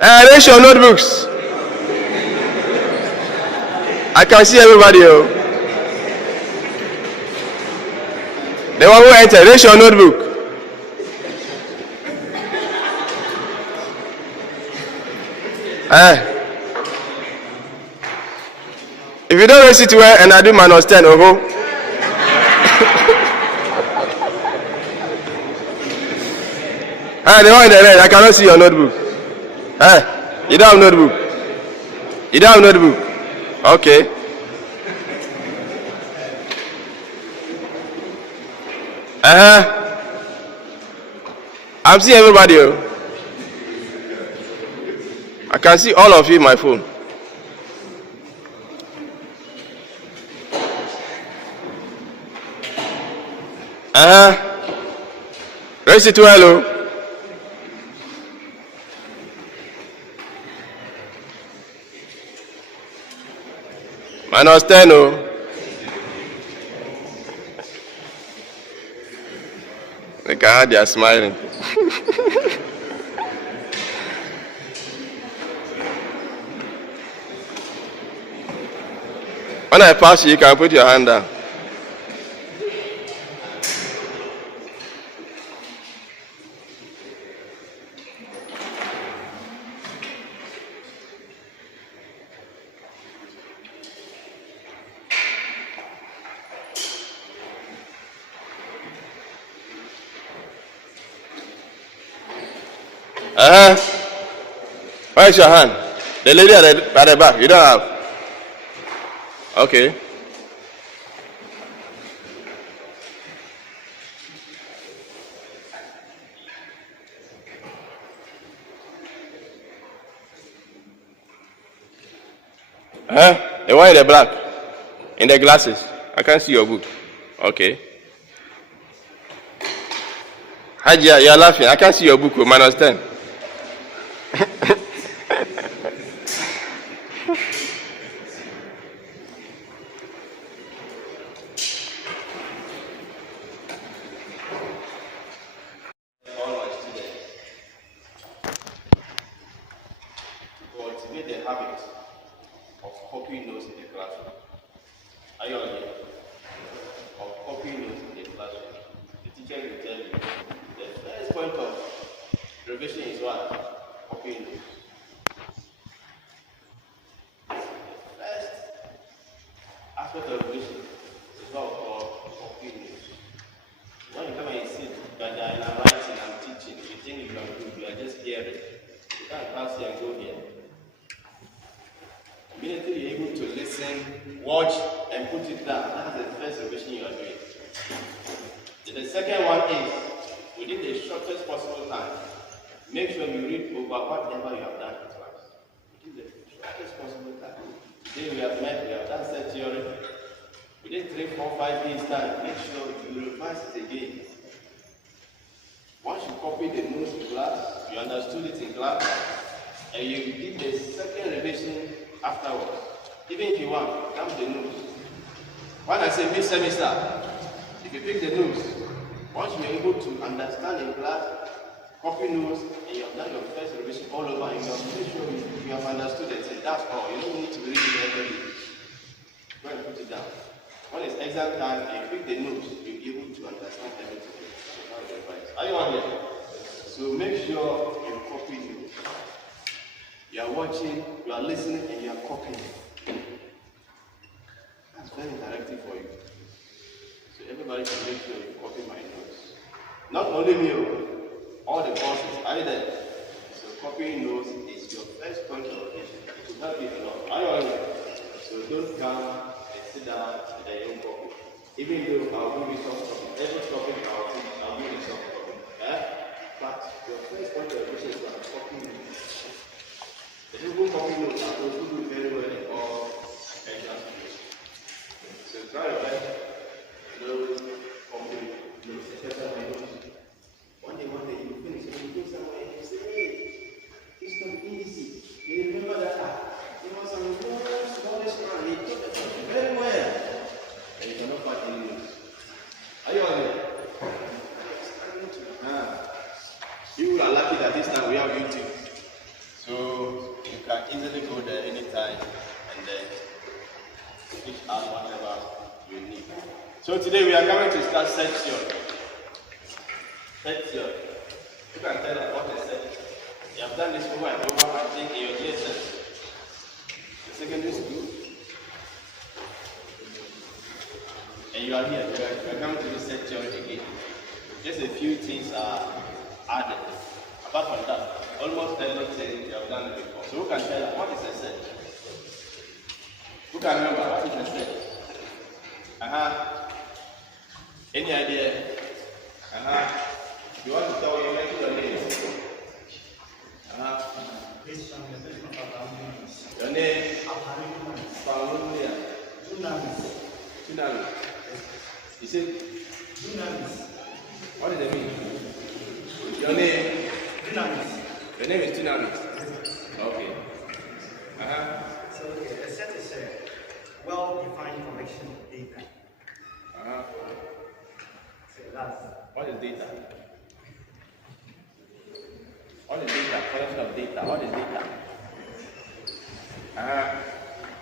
Raise your notebooks. I can see everybody. Oh. The one who entered, raise your notebook. If you don't raise it well and I do -10, oh. The one in the red, I cannot see your notebook. You don't have notebook. You don't have notebook. Okay. I'm seeing everybody. Oh. I can see all of you in my phone. Raise it well. Oh. -10. Oh. The guy, they are smiling. When I pass you can put your hand down. Where's your hand? The lady at the back. You don't have. Okay. The one in the black. In the glasses. I can't see your boot. Okay. Hajia, you're laughing. I can't see your book. -10. Watch and put it down. That's the first revision you are doing. The second one is, within the shortest possible time, make sure you read over whatever you have done in class. Within the shortest possible time. Today we have met, we have done set theory. Within 3, 4, 5 days time, make sure you revise it again. Once you copy the notes in class, you understood it in class, and you did the second revision afterwards. Even if you want, come to the notes. When I say mid-semester, if you pick the notes, once you are able to understand in class, copy notes, and you have done your first revision all over, and you have made sure you have understood it. That's all. You don't need to read it every day. Go and put it down. When it's exam time and you pick the notes, you'll be able to understand everything. Are you on there? So make sure you copy notes. You are watching, you are listening, and you are copying. That's very interactive for you. So everybody can make sure you copy my notes. Not only me, all the courses, are you there? So copying notes is your first point of attention. It will help you a lot. Are you on there? So don't come and sit down and then you copy. Even though I'll give you some copy. Every topic I'll give you some copy. But your first point of attention is about copying notes. The people copy notes are those who do very well in all exams. So try your best to copy notes, especially my notes. One day you finish and you go somewhere and you say, hey, it's not easy. You remember that there was some words, knowledge man, he taught the topic very well. And you cannot find any notes. Are you on there? You are lucky that this time we have YouTube. So So you can easily go there anytime and then switch out whatever you need. So today we are going to start section. Section. You can tell us what is section. You have done this over and over, I think, in your GSS. The secondary school. And you are here. We are coming to this section again. Just a few things are added. Apart from that, almost everything you have done before. So who can tell us what is a set? Who can remember what is a set? Any idea? You want to tell you mention your name? Your name? Tsunami. You said? What does it mean? Your name? Your name is Tsunami. Okay. So a set is a well-defined collection of data. So that's what is data? What is data? Collection of data. What is data?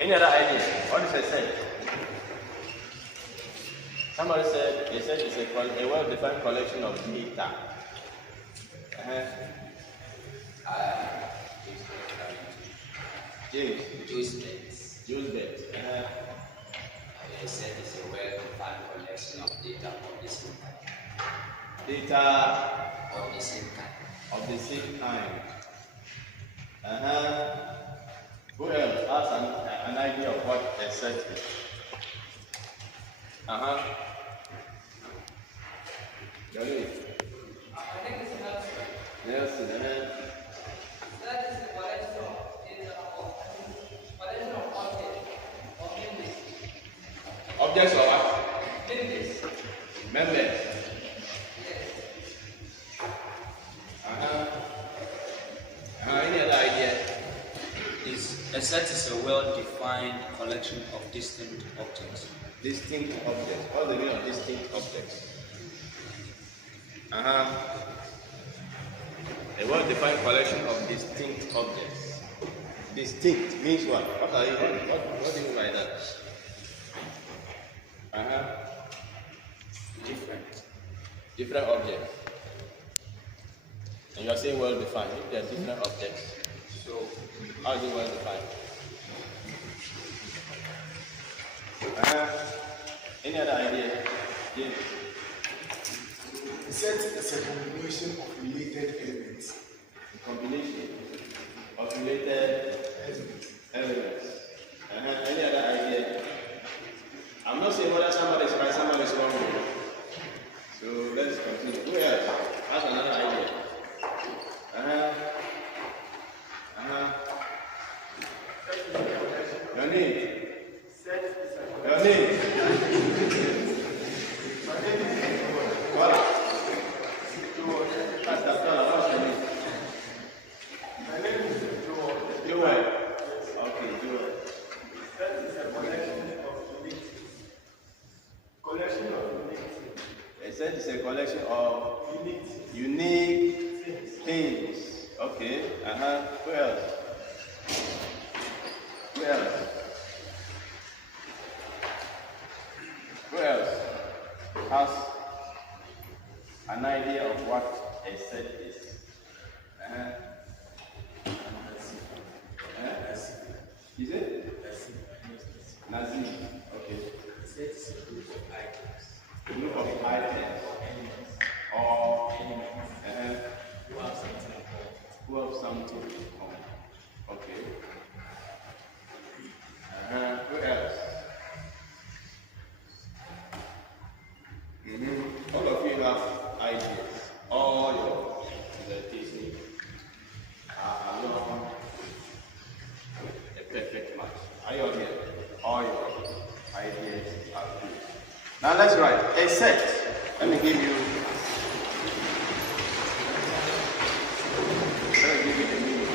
Any other ideas? What is a set? Somebody said a set is a well-defined collection of data. James. Use that. A set is a well-defined collection of data of the same kind. Data of the same kind. Of the same kind. Who else has an idea of what a set is? Nelson. Nelson. That is the collection of data collection of objects or members. Objects or what? Members. Members. Yes. Any other idea? A set is a well-defined collection of distinct objects. Distinct objects. What do you mean of distinct objects? A well-defined collection of distinct objects. Distinct means what? What do you mean by that? Different objects. And you are saying well-defined. If they are different objects, so how is it well-defined? Any other idea? Yeah. a set is a combination of related elements. A combination of related elements. Any other idea? I'm not saying whether somebody is right, somebody is wrong. So let's continue. Who else has another idea? Your name? Your name? What? That's the fellow. What's your name? My name is Joel. Joel. Okay, Joel. That is a collection of unique things. A set is a collection of unique things. Okay. Who else? Who else? Who else has an idea of what a set is? Is it? Nazim. Okay. Set is a group of items. A group of items. Or Who have something in common. Okay. Who else? All of you have ideas. All your techniques are along a perfect match. Are you all here? All your ideas are good. Now let's write a set. Let me give you the meaning.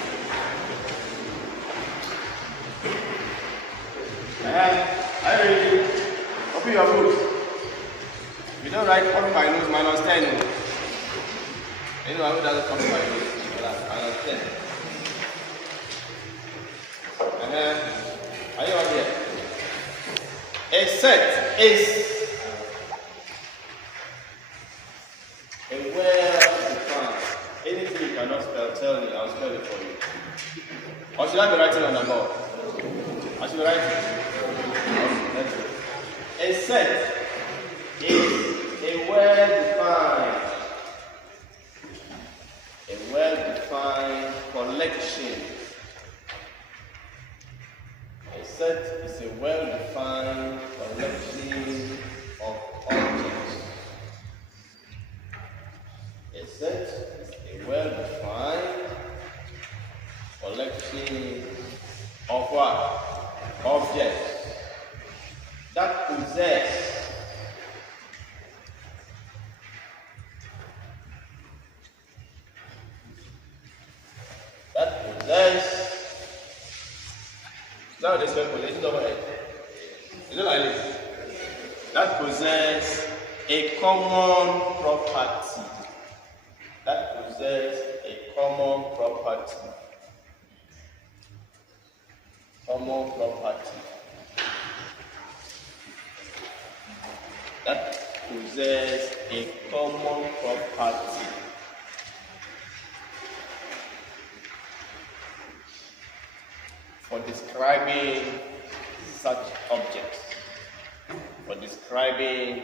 I ready? Open your books. You don't write copy by notes -10. Anyone who doesn't copy by notes, -10. Are you all here? A set is a well-defined. Anything you cannot spell, tell me, I'll spell it for you. Or should I be writing on the board? I should be writing. A set is a well-defined collection. A set is a well-defined collection of objects. A set is a well-defined collection of what? Objects that possess now this one is over here. Is it like this? That possess a common property. That possess a common property. Common property. That possess a common property. For describing such objects. For describing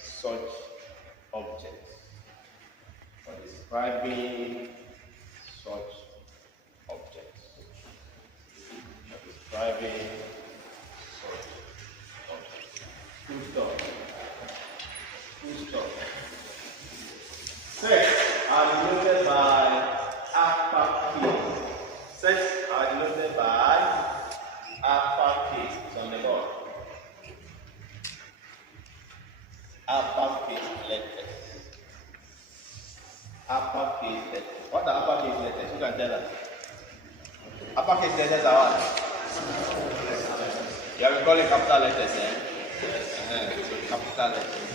such objects. For describing such objects. For describing such objects. Full stop. Full stop. Sets are denoted by uppercase. Sets are denoted by uppercase. It's on the board. Uppercase letters. Uppercase letters. What are uppercase letters? You can tell us. Uppercase letters are what? You have been calling capital letters, eh? Capital letters.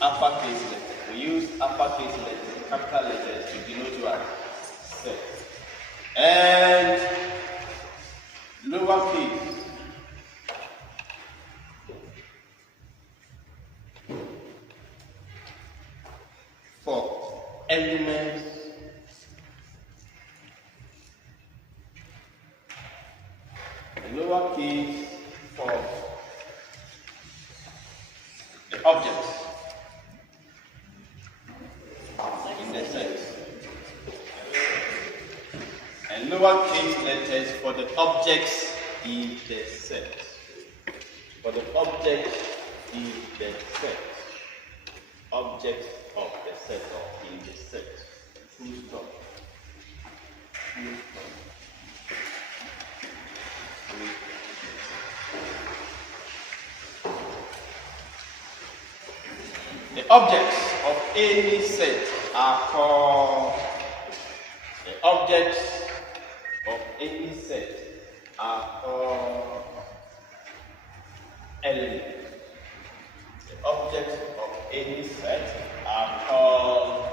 Uppercase letters. We use uppercase letters, capital letters to denote what? Set. And lowercase. For elements lowercase for the objects in the set. And lowercase letters for the objects in the set. For the objects in the set. Objects of the set or in the set. Full stop. Full stop. The objects of any set are called the objects of any set are called elements. The objects of any set are called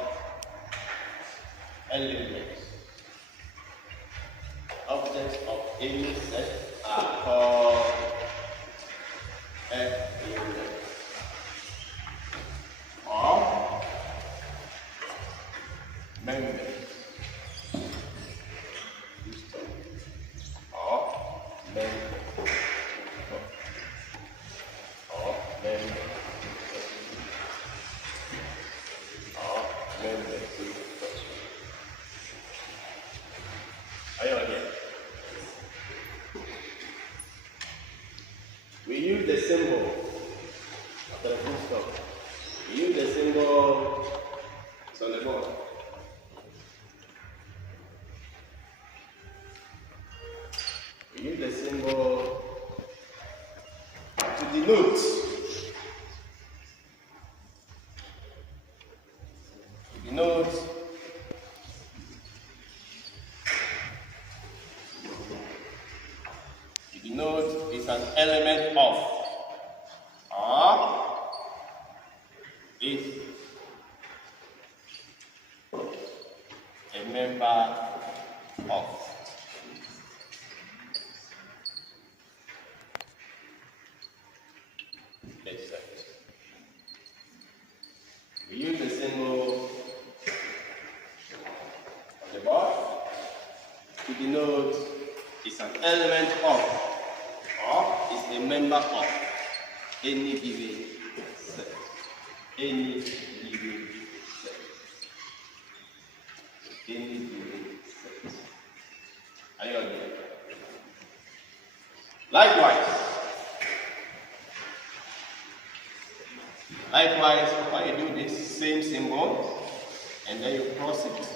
elements. Objects of any set are called elements. Or members. Or members. Or members. Or members. Are you all here? We use the symbol after the full stop. We use the symbol, it's on the board. We use the symbol to denote. Denote is an element of, or is a member of. denotes it's an element of or is a member of any given set. Any given set. Any given set. Are you agree? Likewise, when you do this same symbol and then you cross it.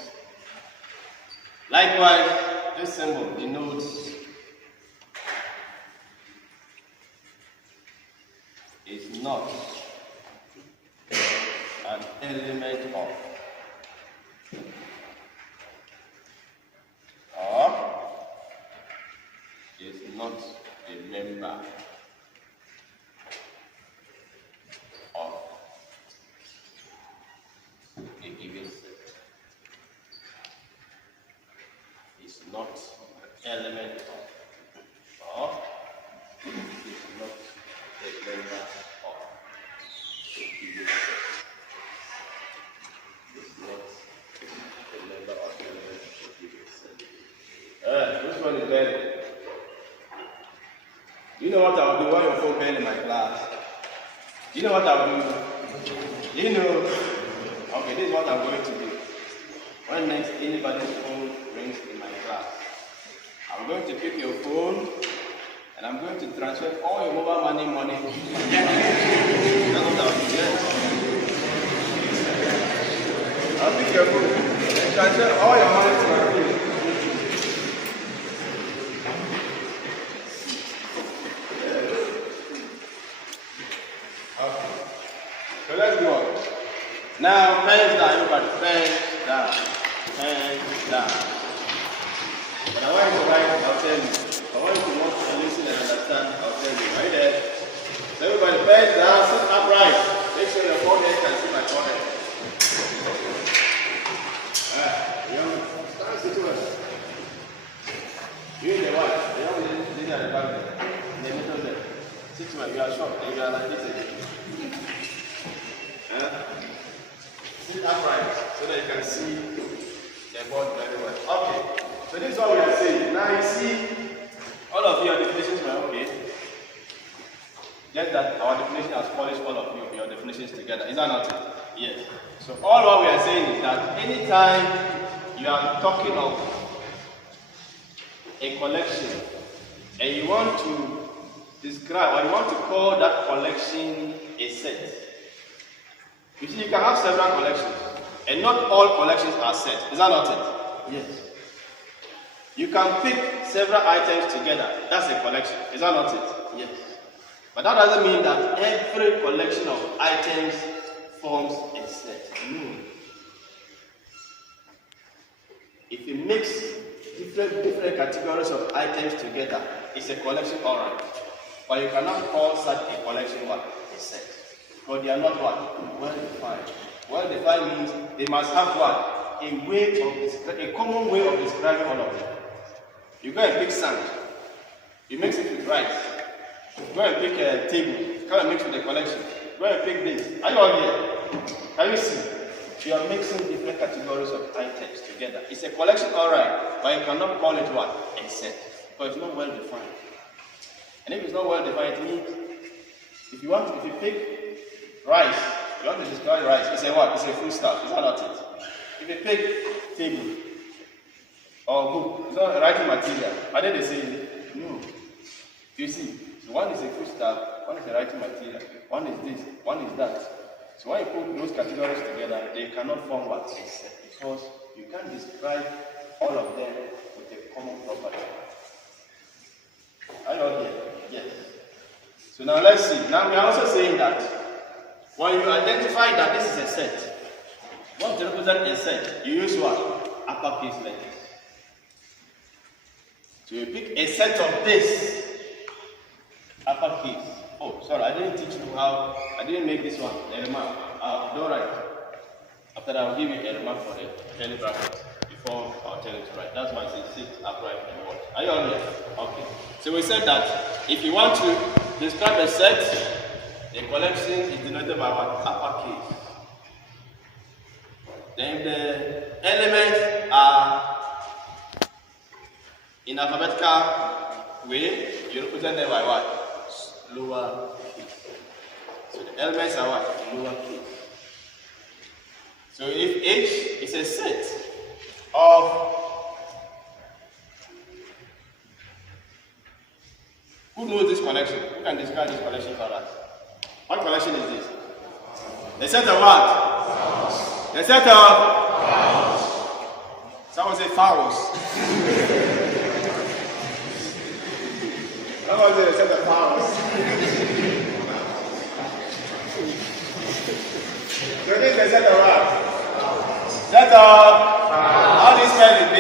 Likewise, this symbol denotes is not an element of or is not a member of a given set. Is not an element of or is not a member of a given set. Is not a member of a given set. Which one is better? You know what I'll do while you're full bell in my class? You know what I'll do? You know? Okay, this is what I'm going to do. When next anybody's phone rings in my class, I'm going to pick your phone and I'm going to transfer all your mobile money. That's what I'll do, yes. I'll pick your phone and transfer all your money to my phone. So let's go on. Now, pens down, everybody. Pens down. Pens down. But I want you to write, I'll tell you. I want you to want to listen and understand, I'll tell you. Right there. So everybody, pens down, sit upright. Make sure your forehead can see my forehead. Alright, stand situation. You in the white. The young lady at the back there. In the middle there. Situation, you are short. You are like this again. Sit upright so that you can see the board very well. Okay, so this is what we are saying. Now you see, all of your definitions were okay. Get that our definition has polished all of your definitions together. Is that not it? Yes. So all what we are saying is that anytime you are talking of a collection and you want to describe or you want to call that collection a set. You see, you can have several collections, and not all collections are set. Is that not it? Yes. You can pick several items together. That's a collection. Is that not it? Yes. But that doesn't mean that every collection of items forms a set. No. If you mix different categories of items together, it's a collection, alright. But you cannot call such a collection what? A set. Because they are not what? Well defined. Well defined means they must have what? A common way of describing all of them. You go and pick sand. You mix it with rice. Go and pick a table. Come and mix with the collection. Go and pick this. Are you all here? Can you see? You are mixing different categories of items together. It's a collection, alright, but you cannot call it what? A set. Because it's not well defined. And if it's not well defined, it means if you pick rice, you want to describe rice, it's a what? It's a food stuff. Is that not it? If you pick table or book, it's not writing material. Are they the same? No. You see, so one is a food stuff, one is a writing material, one is this, one is that. So when you put those categories together, they cannot form what? A set. Because you can't describe all of them with a common property. Are you all here? Yes. So now let's see. Now we are also saying that when you identify that this is a set, you want to represent a set, you use what? Uppercase letters. So you pick a set of this, uppercase. Oh, sorry, I didn't teach you how, I didn't make this one, a remark. Don't write. After that, I'll give you a remark for the curly brackets before I'll tell you to write. That's why I say sit upright and watch. Are you all here? Okay. So we said that if you want to describe a set, the collection is denoted by what? Uppercase. Then the elements are In alphabetical way, you represent them by what? Lower case. So the elements are what? Lower case. So if H is a set of, who knows this connection? Who can describe this connection for us? What connection is this? The set of what? The set of? Someone say fouls. Someone say the set of fouls. So this is the set of what? Set of, how do you spell it? B,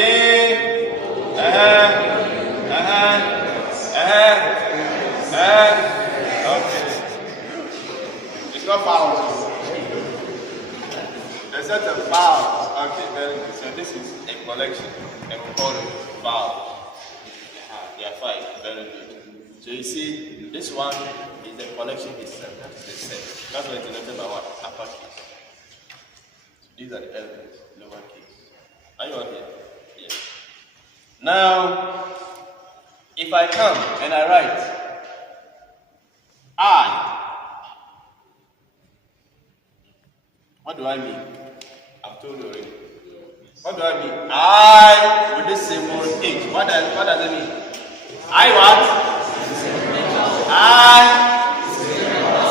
okay. It's not fouls. The set of vowels. Okay, very good. So this is a collection, and we call it vowels. There are 5. Very good. So you see, this one is the collection itself. That's the set. That's what it's denoted by what? Upper case. So these are the elements, lower case. Are you on here? Yes. Now, if I come and I write I, what do I mean? I've told you already. What do I mean? I with this symbol H. What does it mean? I what? I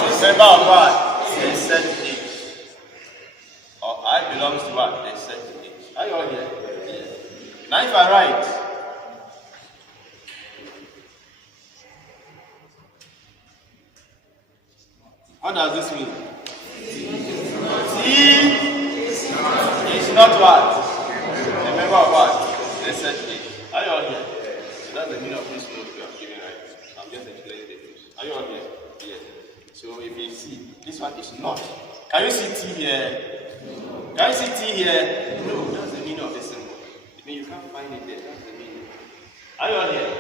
is a member of what? The set H. Or I belongs to what? The set H. Are you all here? Yes. Now if I write what does this mean? C is not what? A member of what? The set H. Are you all here? So that's the meaning of this note we have given, right? I'm just explaining the rules. Are you all here? Yes. So if you see, this one is not. Can you see T here? Can you see T here? No, that's the meaning of this symbol. I mean, you can't find it there. That's the meaning. Are you all here?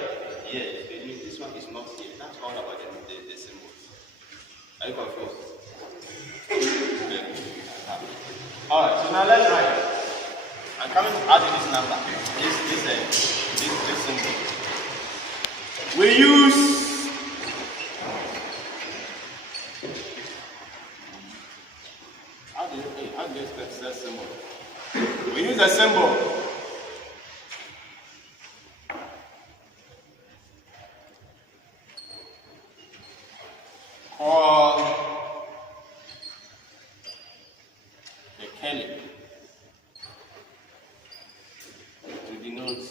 Yes. It means this one is not here. That's all about the symbol. Are you confused? Okay. Alright, so now let's write. I'm coming to add in this number. This symbol. We use how do you express that symbol? We use a symbol called the Kelly to denote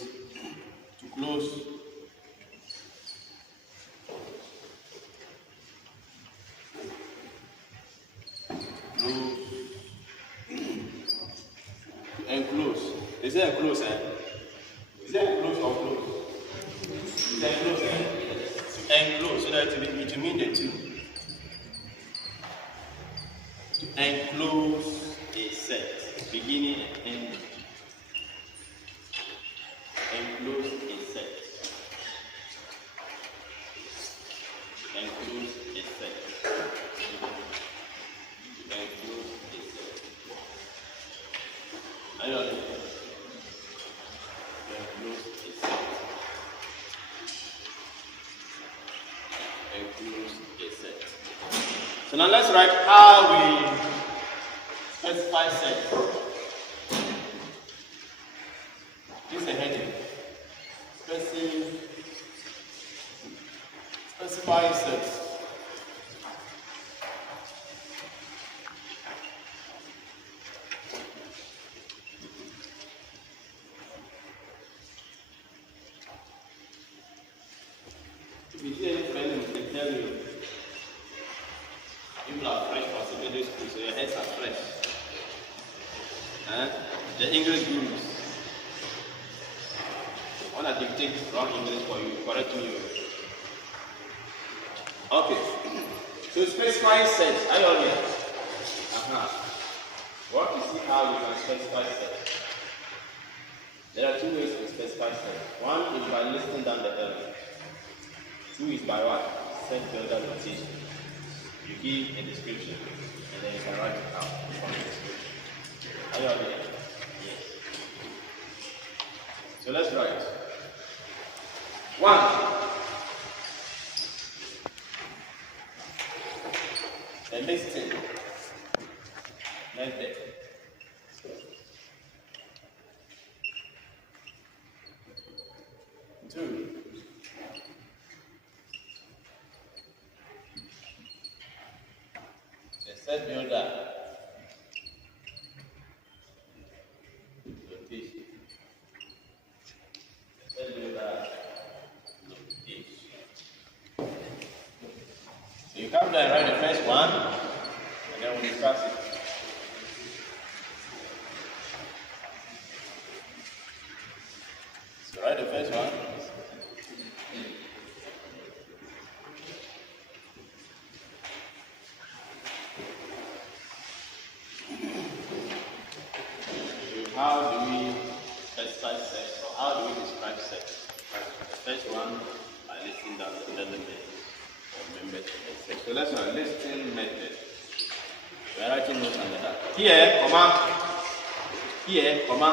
to close. Enclose. Is it enclose? Is it enclose or close? Is it enclose? Enclose, so that it will mean the two. To enclose a set, beginning and ending. Enclose a set. Enclose a set. Enclose a set. Are you ready? Enclose a set. Enclose a set. So now let's write how we specify set. This is a heading. Specify sets. If you see any friends, they tell you people are fresh from secondary school, so your heads are fresh. The English gurus. I want to dictate wrong English for you, correct me. Okay. So specify sets. Are you all here? What you see how you can specify sets. There are 2 ways to specify sets. One is by listing down the element. 2 is by what? Set builder notation. You give a description and then you can write it out from the description. Are you all here? Yes. So let's write. 1. The listing method. 2. The set builder notation. The set builder notation. So you come there and write the first one, and then we'll discuss it. So write the first one. How do we specify sets, or how do we describe sets? The first one, by listing down the elements or members of the set. So let's start listing method. We are writing notes under that. Here, comma,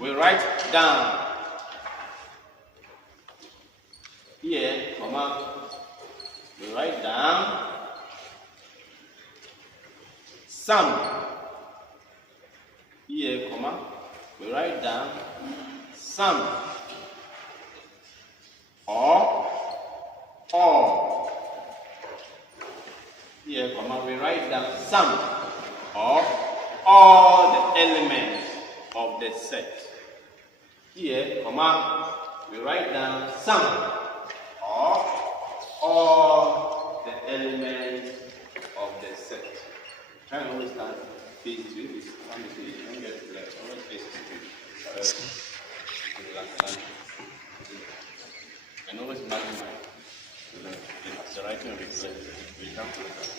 we write down. Here, comma, we write down some. Here, comma, we write down some or all. Here, comma, we write down some or all the elements of the set. Here, comma, we write down some or all the elements of the set. Try and always start faces with this. You don't get to that. Always faces with and always magnify the writing of the set. We come to that.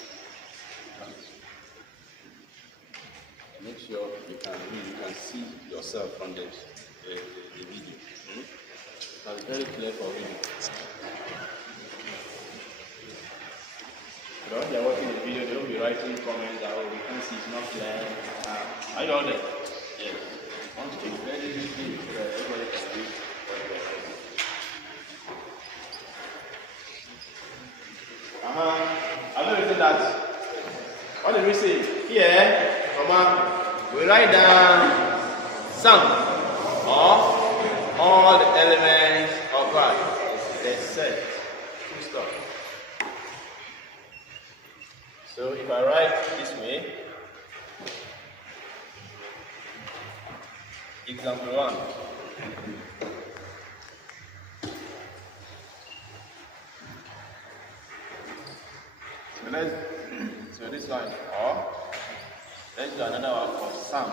Make sure you can see yourself from the video. It's very clear for reading. But when they are watching the video, they will be writing comments that, oh, we can't see, it's not clear. Are you all there? Yes. Once you very easy, so that everybody can read what they are writing. I know you said that. What did we say? Here, we write down some of all the elements of the set. Full stop. So if I write this way, example 1. So this one or let's do another one for some.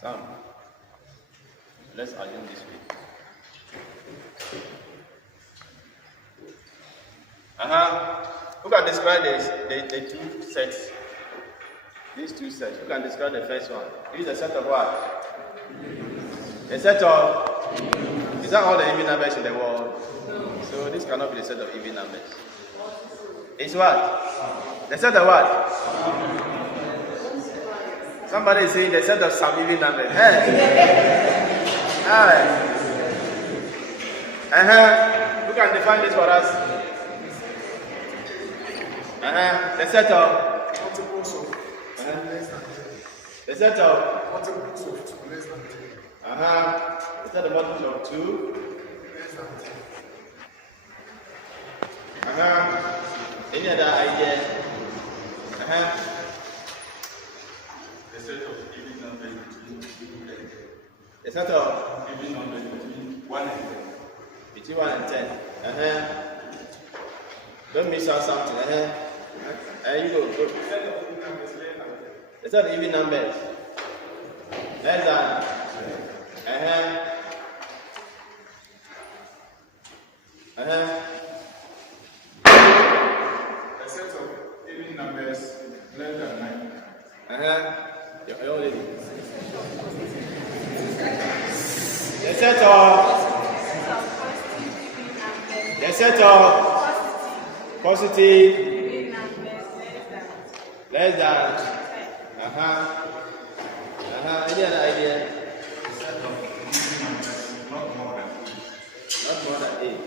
Some. Let's assume this way. Who can describe the two sets? These two sets. Who can describe the first one? This is a set of what? A set of. Is that all the even numbers in the world? No. So this cannot be the set of even numbers. It's what? The set of what? Somebody is saying the set of some even numbers. Hey. Alright. Who can define this for us? The set of multiples of less than 10. The set of Multiples of 2 less than 10. The set of multiples of 2 Less than 10. Any other idea? The set of even numbers between 2 and 10. The set of Even numbers between 1 and 10. between 1 and 10. Don't miss out something. You go. The set of even numbers less than 10. The set of even numbers less than. The set of even numbers less than 9. You're already. The set of set of positive less than. Any other idea? A set of even numbers not more than 8. Not more than 8.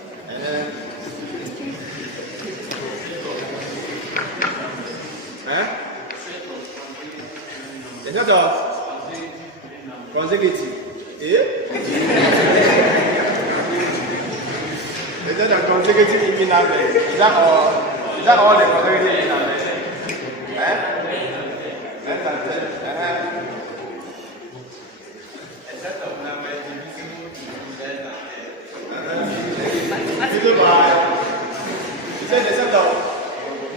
A set of consecutive. A set of consecutive even numbers. Is that all? Is that all the consecutive even numbers? Less than 10. A set of numbers divisible to less than 10. Divisible by. You said a set of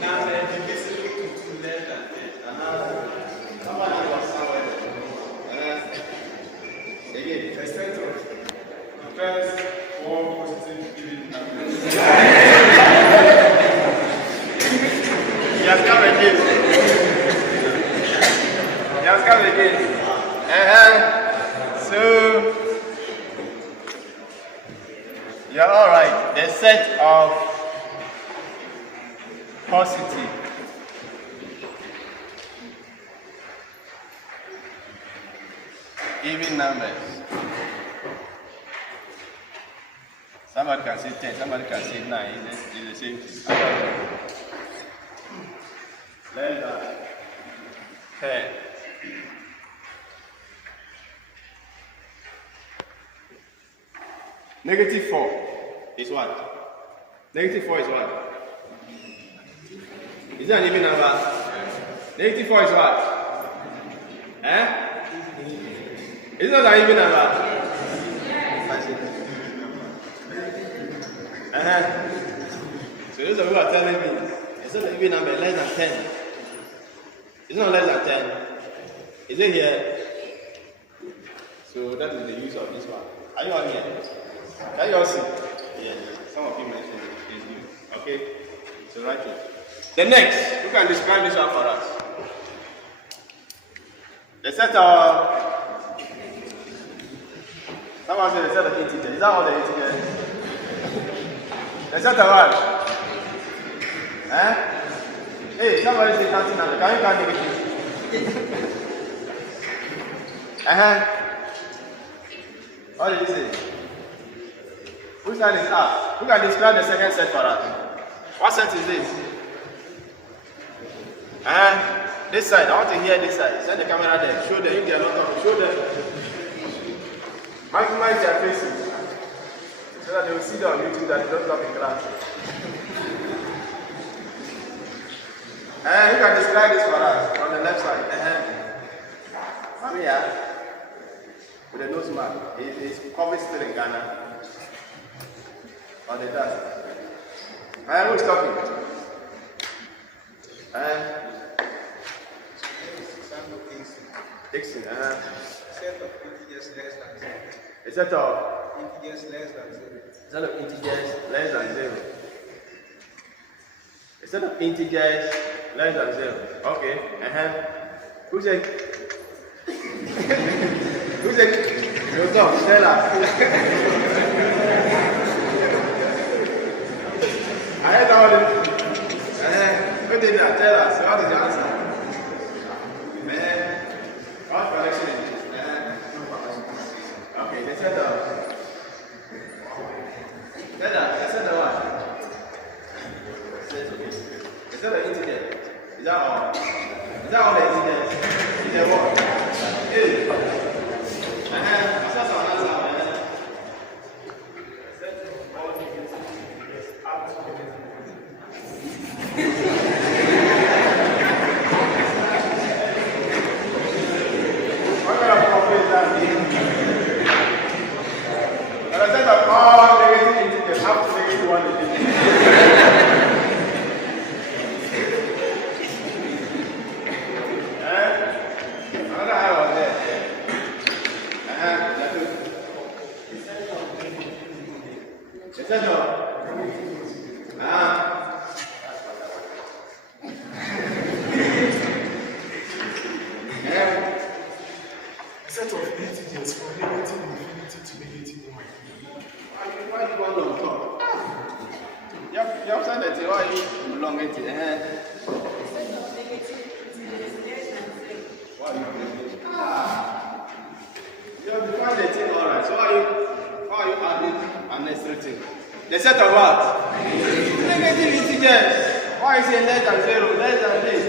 Numbers divisible to less than 10. Somebody was somewhere. Again. A set of the first 4 positive even numbers. He has come again. He has come again. So you're all right. The set of positive even numbers. Somebody can say 10, somebody can say 9. It's the same thing. Less than 10. Negative 4 is what? Negative 4 is what? Is that an even number? Negative 4 is what? Is that an even number? So those of you are telling me it's not an even number, less than 10. It's not less than 10. Is it here? So that is the use of this one. Are you all here? Can you all see? Yes. Some of you mentioned it. It's you. Okay? So write it. The next, who can describe this one for us? The set of. Someone said the set of integers. Is that all the integers? The set of what? Hey, somebody say something now. Can you count negative? What did you say? Whose hand is up? Who can describe the second set for us? What set is this? This side. I want to hear this side. Send the camera there. Show them. If they are not coming, show them. Maximize their faces so that they will see on YouTube that they don't come in class. You can describe this for us on the left side. Come here. With the nose mark. His cover still in Ghana. On the dust. Who's talking? Dixon. Set of integers less than 0. A set of Integers less than 0. set of integers less than 0. A set of integers less than 0. Okay. Who said? Who said? Yourself, Stella. I heard all this. What did that? Tell us. What is the answer? What correction is this? Okay, they said what? They said the integer. Is that all? Is that all the integers? Is that what? That's our answer. What kind of problem is that? And I said that all negative integers have to make it one integer. Another eye was there. Is that all? A set of integers from negative infinity to negative 1. Why do you want to talk? define the thing. Why are you prolonging it? The set of negative integers less than 0. Why are you prolonging it? You have defined the thing, alright. So why are you adding unnecessary thing? The set of what? Negative integers. Why is it less than 0, less than this?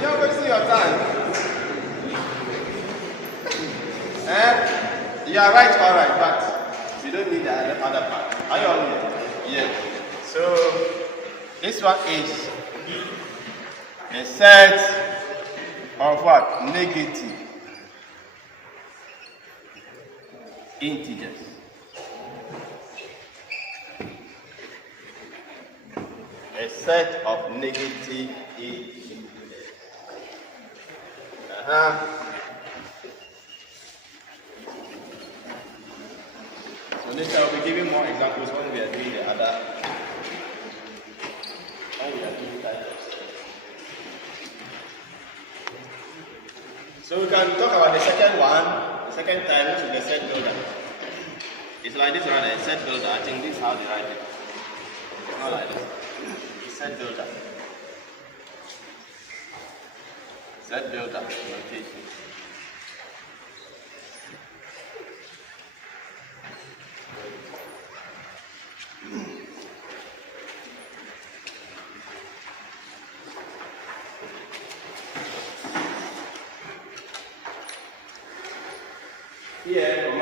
You're wasting your time. You are right, alright, but you don't need the other part. Are you on it? Yeah. So this one is a set of what? Negative integers. A set of negative integers. So next I will be giving more examples when we are doing the other. When we are doing that. So we can talk about the second one, the second time, which is the set builder. It's like this rather, a set builder. I think this is how they write it. It's not like this. It's set builder. Set builder notation. Here,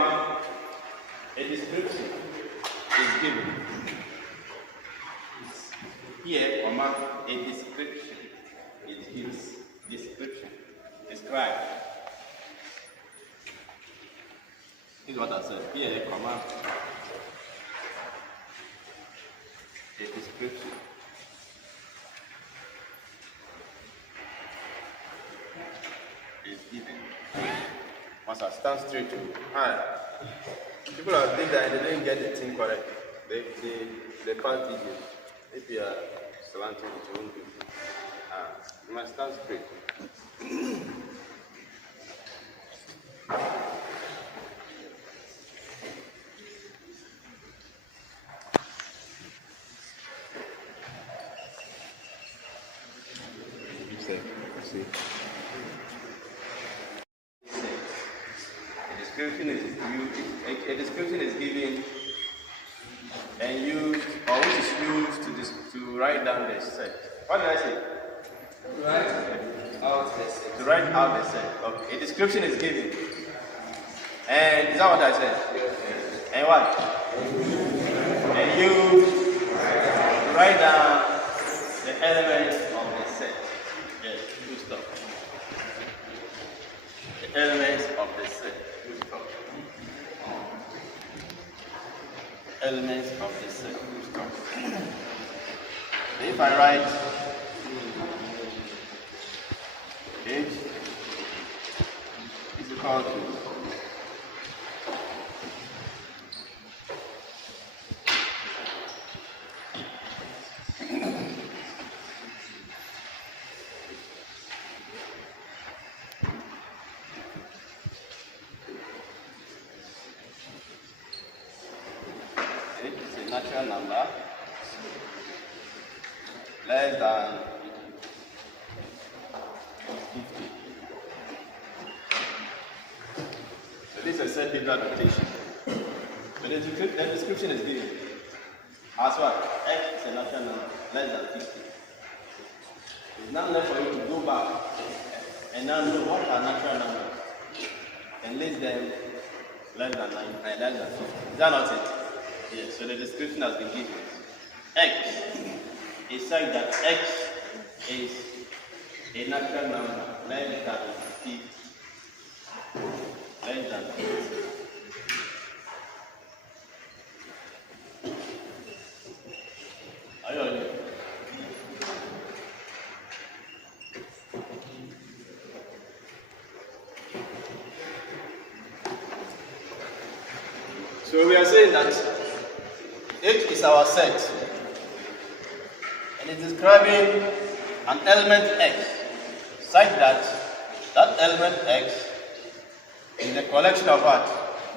a description is given. Here, a description is given. Description. Describe. Here's what I said. Here, a description. Is given. Once I stand straight to people have did that and they didn't get the thing correct. They can't teach it. If you are slanting it, you won't do it. You must stand straight. See. A description is given and used, or which is used to write down the set. What did I say? To write out the set. Okay. A description is given. And is that what I said? And what? And you write down the elements of the set. Yes, good stuff. The elements of the set. Good stuff. Elements of the set. Good stuff. If I write H is equal to natural number less than 50. So this is a set builder notation. So the description is given as what? X is a natural number less than 50. It's now left for you to go back and now know what are natural numbers and list them less than 9 and less than 50. Is that not it? Yes, so the description has been given. X is such that X is a natural number less than 50. Less than 50. Are you on it? So we are saying that H is our set, and it is describing an element X, such that that element X is a collection of what?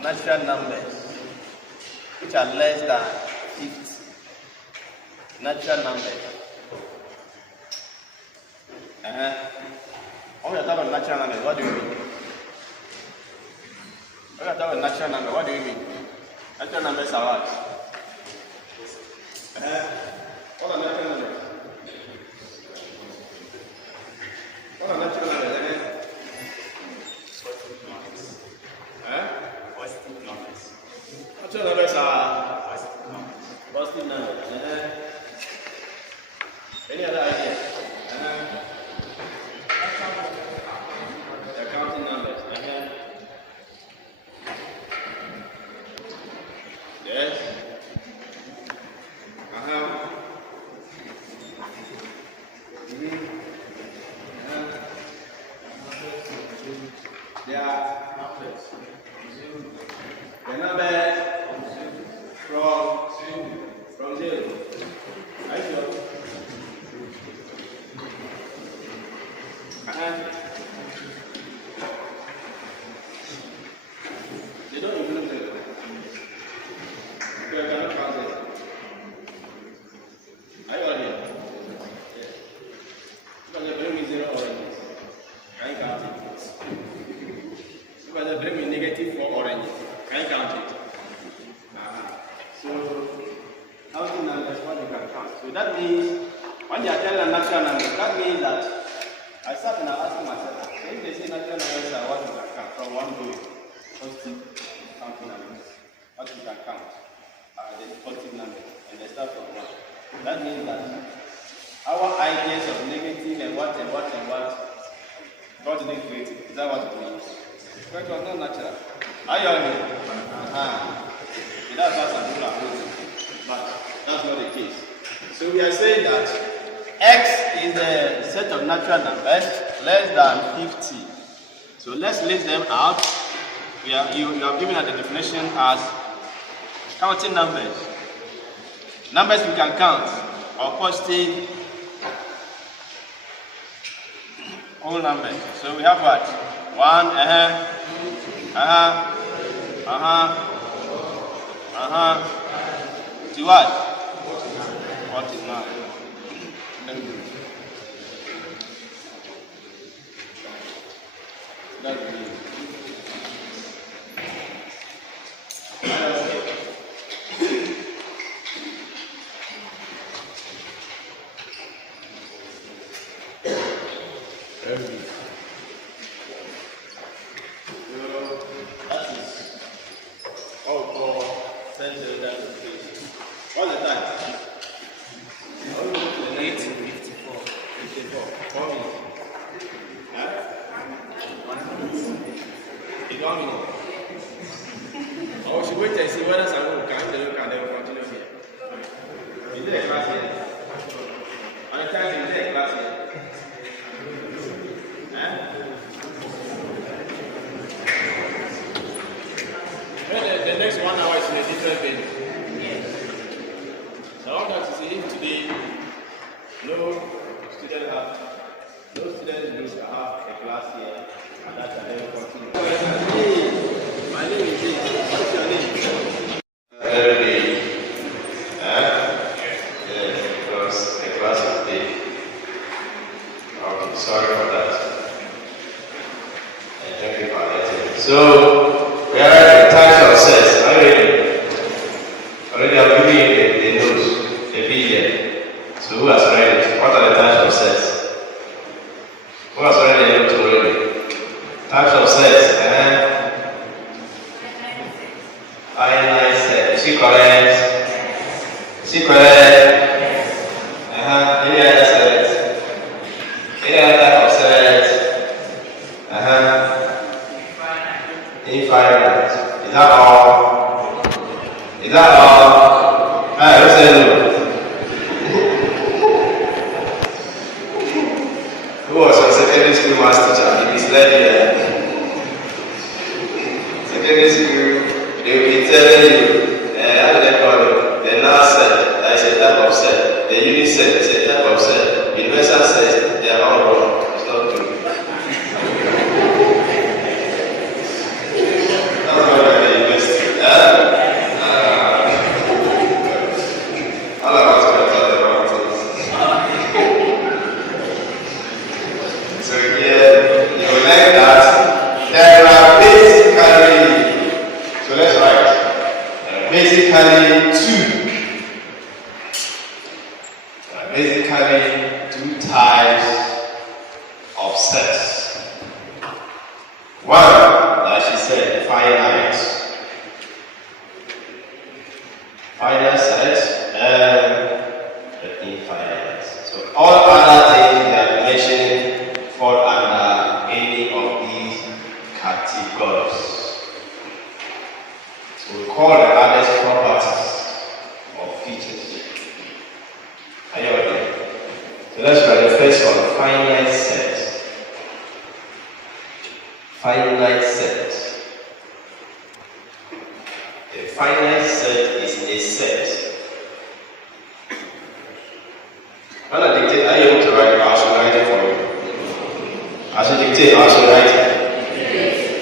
Natural numbers, which are less than 50. natural numbers. When we talk about natural numbers, what do you mean? When we talk about natural numbers, what do you mean? Natural numbers are what? What are natural numbers? What are natural numbers? Positive numbers. Natural numbers are positive numbers. Any other idea? They're counting numbers. Yes. They are numbers. The numbers from 0. Are you sure? They don't include 0. You cannot count it. Are you all here? Yes. Because they bring me 0 oranges. Can you count it? Because they bring me negative 4 oranges. Can you count it? So, counting numbers, what you can count. So that means, when you are telling a natural numbers, that means that I start and I ask myself, so if they say natural numbers are what you can count, from 1 to positive counting numbers, what you can count are the positive numbers, and they start from 1. That means that our ideas of negative and what, God didn't create it. Is that what it means? But it was not natural. Are you all here? That's what some people are holding, but that's not the case. So we are saying that x is the set of natural numbers less than 50. So let's list them out. You have given us the definition as counting numbers. Numbers we can count or positive whole numbers. So we have what? 1, to what? 49. Let me do it. That's me. Elvis. So that is all for central data. What's the time? 8:54. 4 minutes. Huh? 1 minute. You don't know. I should wait and see whether someone will come. Then we can continue here. Is there a class here? On the time, is there a class here? The next 1 hour is in a different venue. So I want to see if today no student groups have a class here, and that's a very continue. Hey, my name is Jay. What's your name? Every day. Yes, because the class is day. Okay, sorry for that. And thank you for that. So, we are at the types of sets. Are you ready? Already I'm giving you the notes, the PDF. So who has read? What are the types of sets? Who has read the notes already? Types of sets. Finite set. Is she correct? Is she correct? Any other set? Any other type of set? Infinite. Is that all? Is that all? Alright, who said no? Who was your secondary school math teacher? He misled you. Secondary school, they will be telling you, how do they call it? The null set, that is a type of set. The unit set is a type of set. Universal set, they are all wrong. It's not true. That's why we're at the university. All of us were taught about basically two types of sets. One, like she said, finite set and infinite. So all other things we are mentioning fall under any of these categories. So we call the others properties or features. Are you ready? So let's try the first one, finite set. Finite set. A finite set is a set. When I dictate, are you able to write? I should write it for you. I should dictate, I should write it.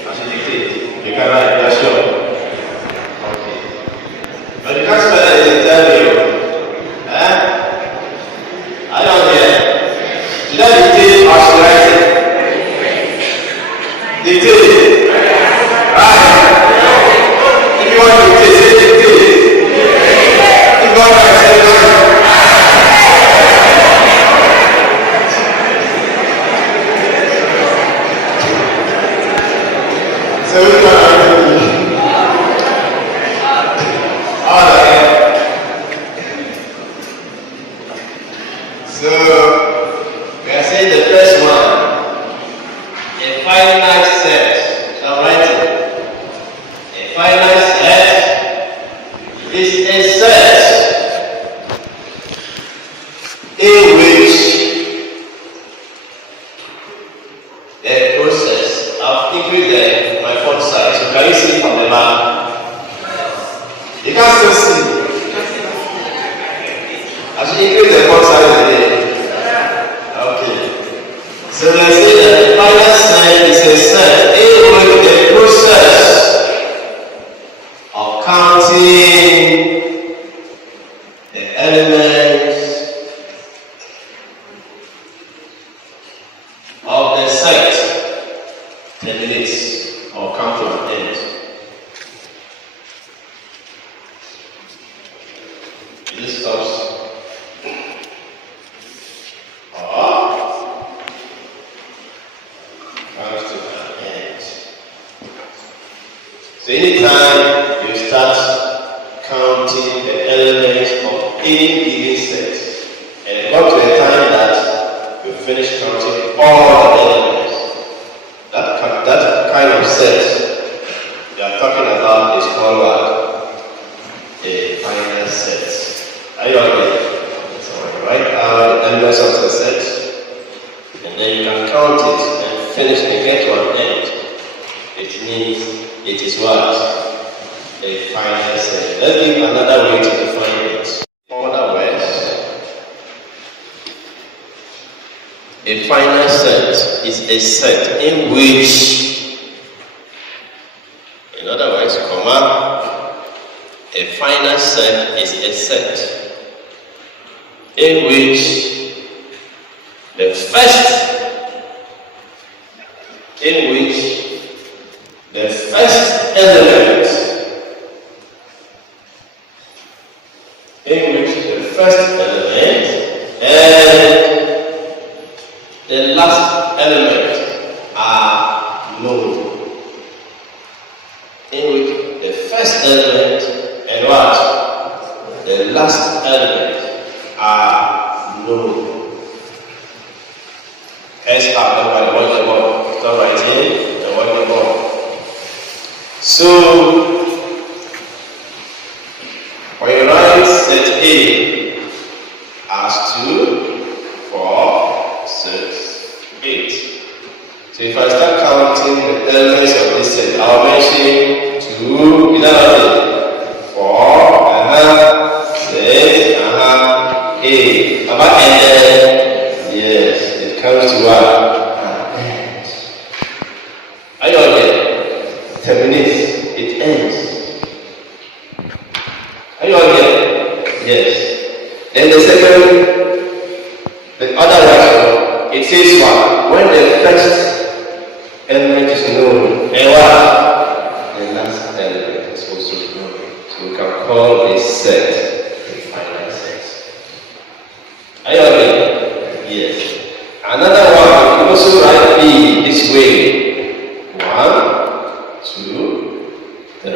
I should dictate. You can write, that's sure. Okay. But you can't spell anything, tell me. I don't hear. Should I dictate or should I write it? Dictate. Right. If you want to dictate, say dictate. If you want to write, say write. So we can all right. So we are saying the first one, a finite set. Shall I write it? A finite set is a set in which the process of increasing my font size. So can you see from the map? You can still see. As you increase the font size again. Okay. So they say that the final set is a set in which the process of counting the elements of the set terminates or come to an end. This stops. So anytime you start counting the elements of any given set, and it comes to a time that you finish counting all the elements, that kind of set we are talking about is called a final set. Are you okay? So write down the elements of the set, and then you can count it and finish and get to an end. It means it is what? A final set. Let's give another way to define it. In other words, a final set is a set in which, in other words, a final set is a set in which the first element and the last element are known. In which the first element and what? The last element are known. Hence, I want the ball. Stop writing. I want the ball. So, when you write set A as 2, 4, 6, 8. So if I start counting the elements of this set, I'll mention 2, 4, 6, 8. About ended? Yes, it comes to what? Are you okay? Terminates. It ends. Are you okay? Yes. Then the other version, it says what? When the first element is known, and what? The last element is also known. So we can call a set a finite set. Are you okay? Yes. Another one, you also write B this way. 1, 2, 3.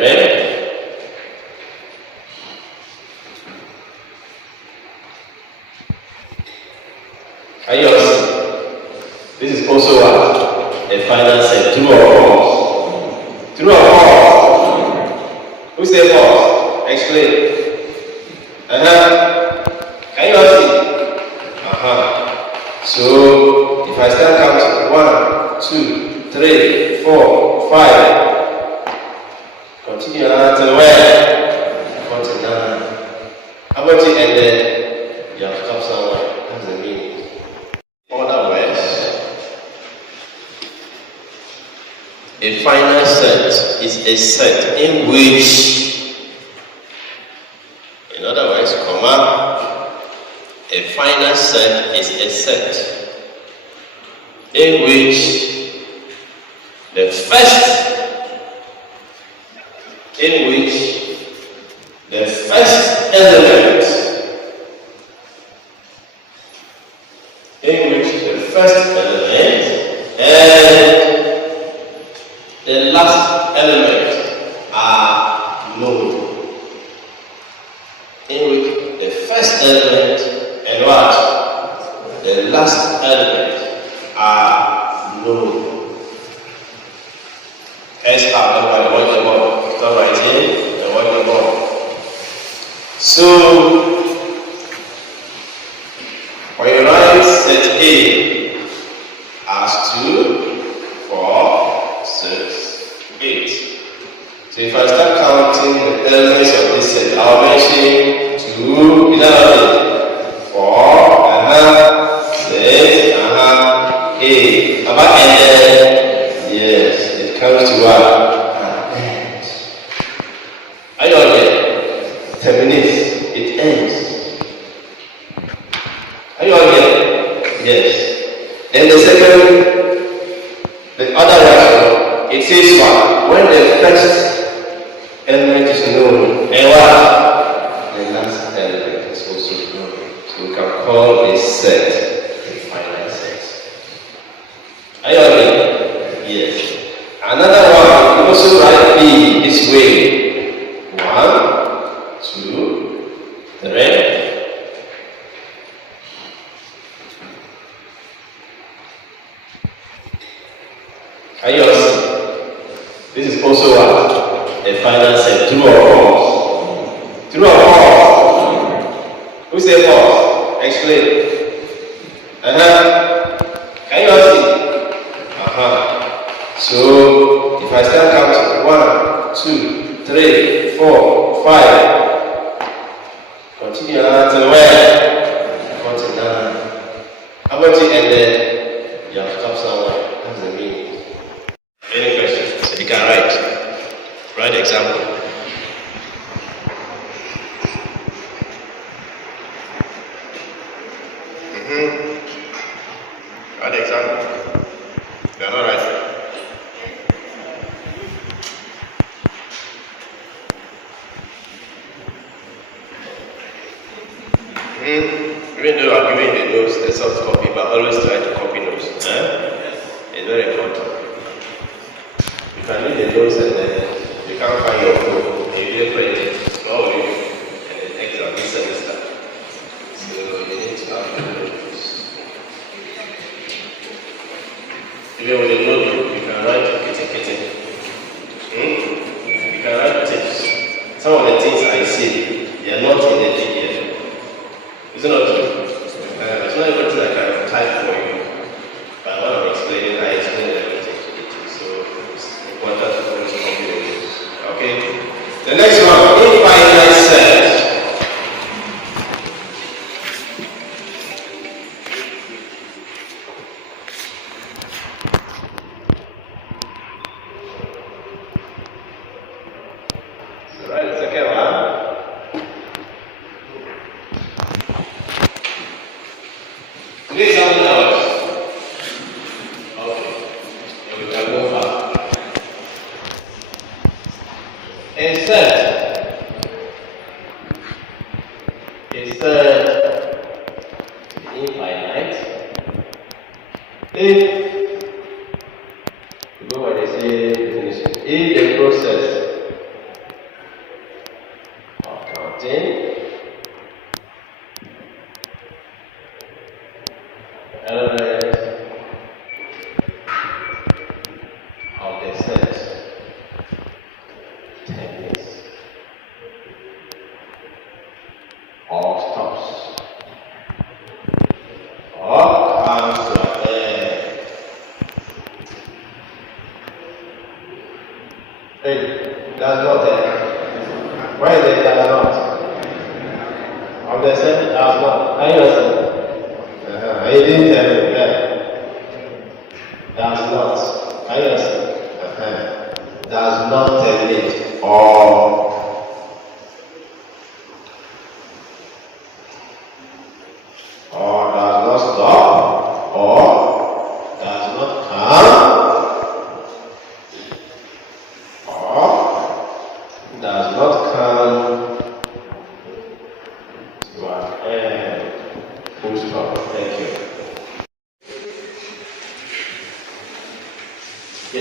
Are you understand? This is also a final set. True or false? True or false? Who said false? Explain. Can you all see? So if I start counting 1, 2, 3, 4, 5. Continue until where? 49. How about you end there? You have to stop somewhere. That's the meaning. Other words, a final set is a set in which, in other words, a final set is a set in which the first element and the last element are known. In which the first element and what? The last element are known. Hence, the word above. Stop writing the word above. So, when you write set A as 2, 4, 6, 8. So if I start counting the elements of this set, I'll mention 2, 4, 6, 8. About end? Yes, it comes to what? An end. Are you okay? Terminates. It ends. Are you okay? Yes. Then the other ratio, it says what? When the first element is known, and what? The last element is also known. So we can call this set a finite set. Are you okay? Yes. Another one, we also write B this way. 1, 2, 3. Are you understand? This is also a final set. True or false? True or false? Who said false? Explain. Can you all see? So if I start counting 1, 2, 3, 4, 5. Continue until where? 49. How about you end there? You have to stop somewhere. That's the meaning. Any questions? So you can write the example. Write the example. You are not writing. Even though I'm giving the notes, the soft copy, but always try to copy notes. It's very important. You can read the notes and then you can't find your phone. You didn't play it. How will you an exam this semester? So you need to have the notes. Even with the notebook, you can write kitten. You can write tips. Some of the things I say, they are not in the PDF. Is it not true? It's not everything I can type for you. But when I'm explaining, I explain everything to you. So it's important to always copy the rules. Okay? The next one, infinite set. So right, the second one. If you go what they say definition, if the process of counting elements of the set terminates or stops or comes to an end. Hey, that's not it. Why is it does not? Of the set does not. Are you listening? He didn't tell you that. Does not. Are you listening? Does not terminate or does not stop or does not come or does not come to an end. Full stop. Thank you.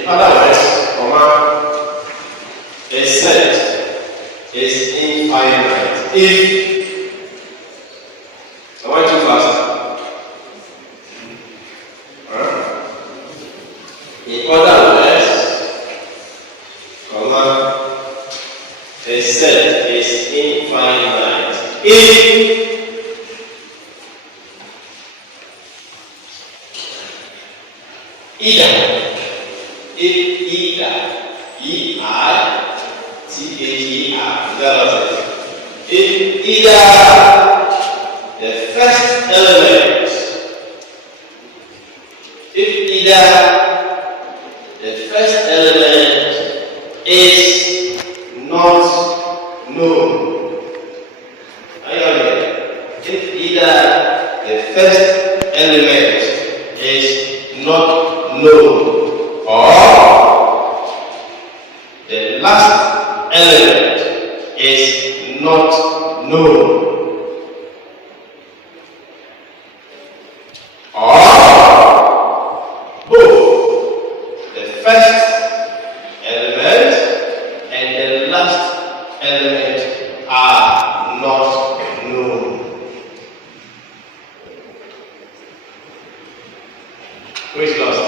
In other words, comma, a set is infinite if I want you fast. In other words, comma, a set is infinite if either if either the first element, is not known. Are you here? If either the first element is not known or the last element is not known, or both the first element and the last element are not known. Who is lost?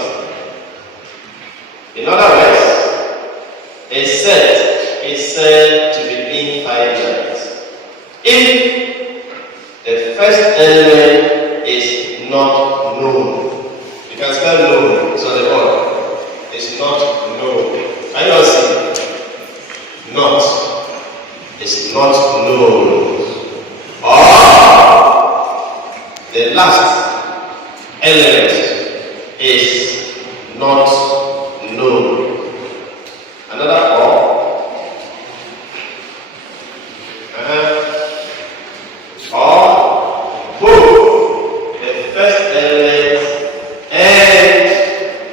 In other words, a set is said to be infinite if the first element is not known. You can spell known, it's on the board. It's not known. Are you all seeing? Not. It's not known. Or the last element is not known. Another or. Or both the first element and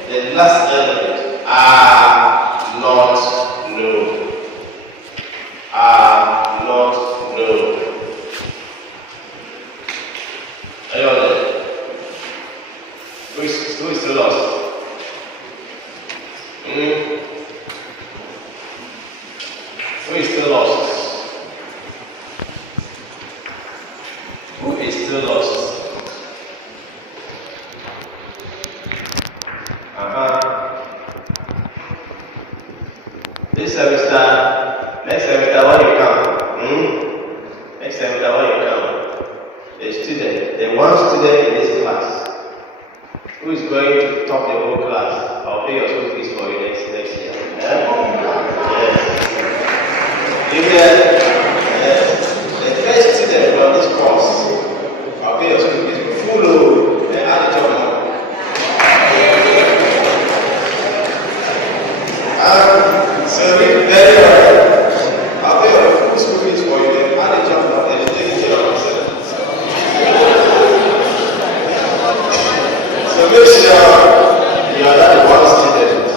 the last element are not known. Are not known. Are you all there? Who is still lost? Who is still lost? Who is still lost? This semester, next semester, when you come, next semester, when you come, the student, the one student in this class, who is going to top the whole class, I'll pay your school fees for you next year. Yes. The first student on this course, I'll pay your school fees full load, and add the job more. So very well. I'll pay your full school fees for you, then add the job more, and take care of yourself. So make sure you are that one student.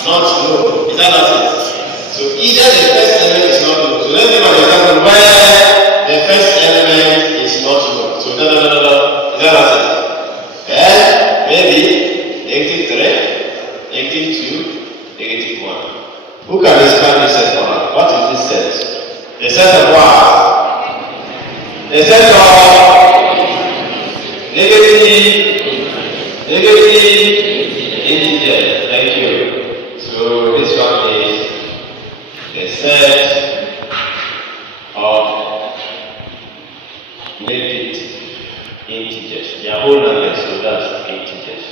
Not known. Is that not it? So either the first element is not known. So let's give an example where the first element is not known. So The set of what? The set of negative integers. Thank you. So this one is the set of negative integers. They are whole numbers, so that's integers.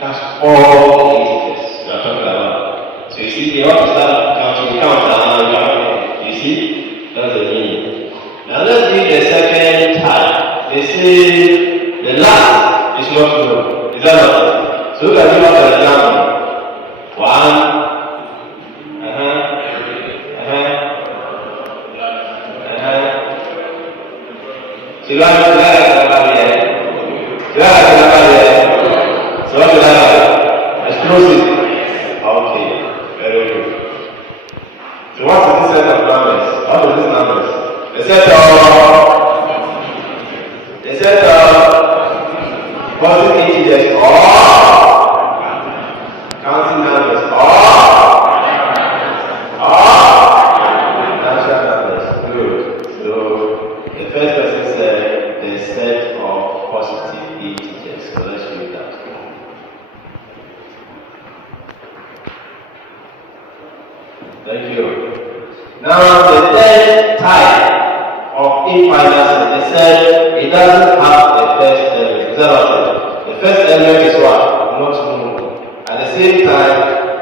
That's all integers we are talking about. So you see, you have to start counting, count down, you see? That's the meaning. Now let's do the second type. They say the last is not known. Is that not? So look at me as an example. One. So what explosive. Okay, very good. So what is this set of numbers? What are these numbers? The set of positive integers or counting numbers or natural numbers. Good. So the first person said the set of positive integers. So let's read that. Thank you. Now the third type of infinite, they said it doesn't have the first element. Is that what? The first element is what? Not known. At the same time,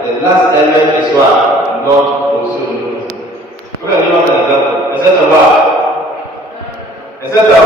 the last element is what? Not also known. Look at me as an example. A set of what? A set of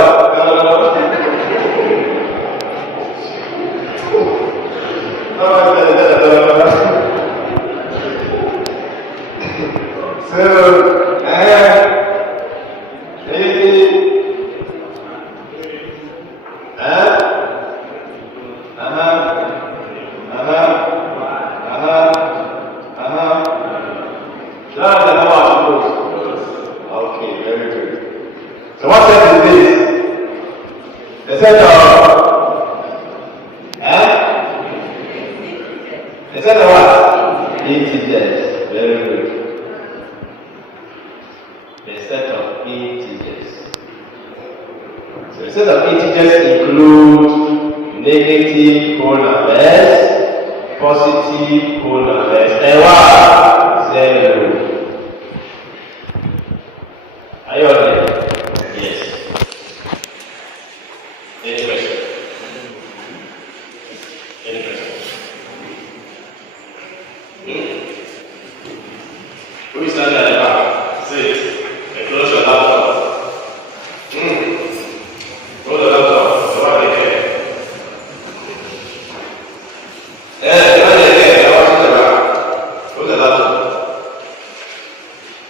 Okay, very good. So what set is this? The set of the set of what? Integers. Very good. The set of integers. So the set of integers include negative whole numbers, positive whole numbers, and what? Zero. Are you okay? Yes. Any question? Any question? Who is standing at the back? Sit. And close your laptop. Close the laptop. So what they get? What they get? I want you to back. Close the laptop.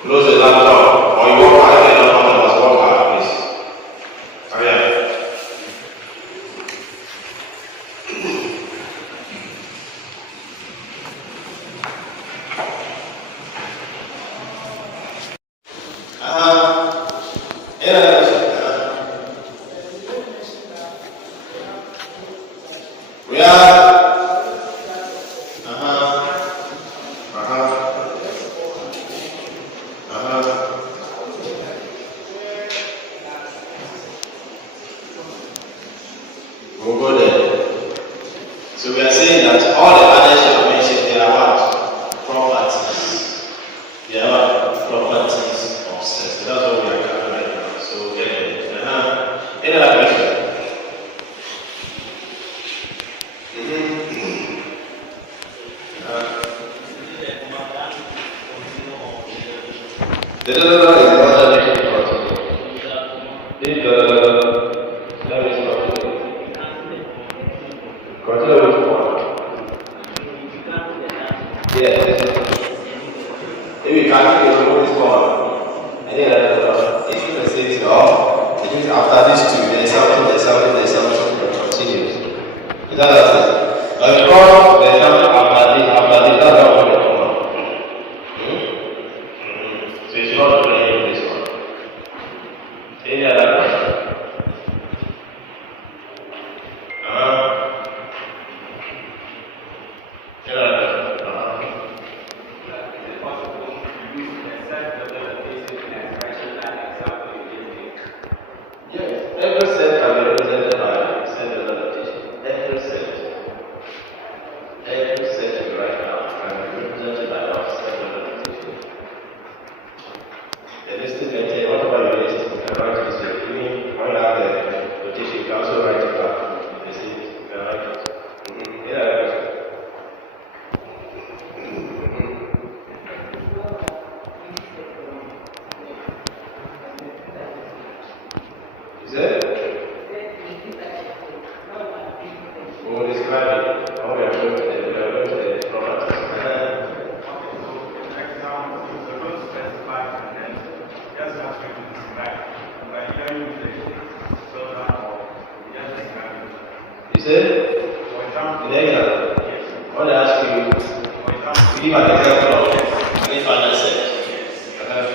Close the laptop. Or you walk out and not must walk out, please. Hurry up. We are we'll go there. So we are saying that all the others you have mentioned, they are what? Properties. They are what? Properties of sets. So that's what we are covering right now. So get it. Any other question? The is another continue with one. Yes. If you can't remove this one, and then it's going to say so. It means after these two, there's something, continues. Is that what it is? But because there's something after this, that's not what we're talking about. So it's not playing this one. Any other question? Give an example of any final set. They're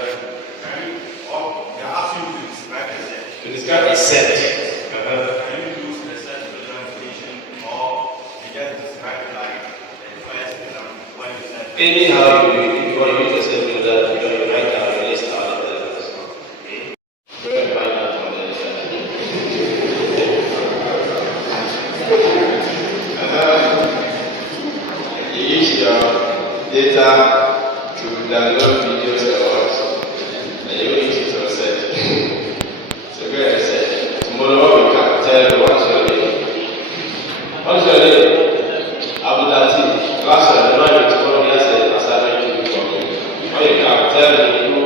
asking you to describe a set. To describe a set. Can you use the set representation or you just describe it like the first when you said Anyhow, if you want to use the set with that, you write down your list of the elements. You can find out on the list. You use your data to download videos or what, and you use it to set. So go ahead and set. Tomorrow we can tell you what's your name. What's your name? Abdulati. Last one, the man tomorrow has an assignment to do for me. Or you can tell me who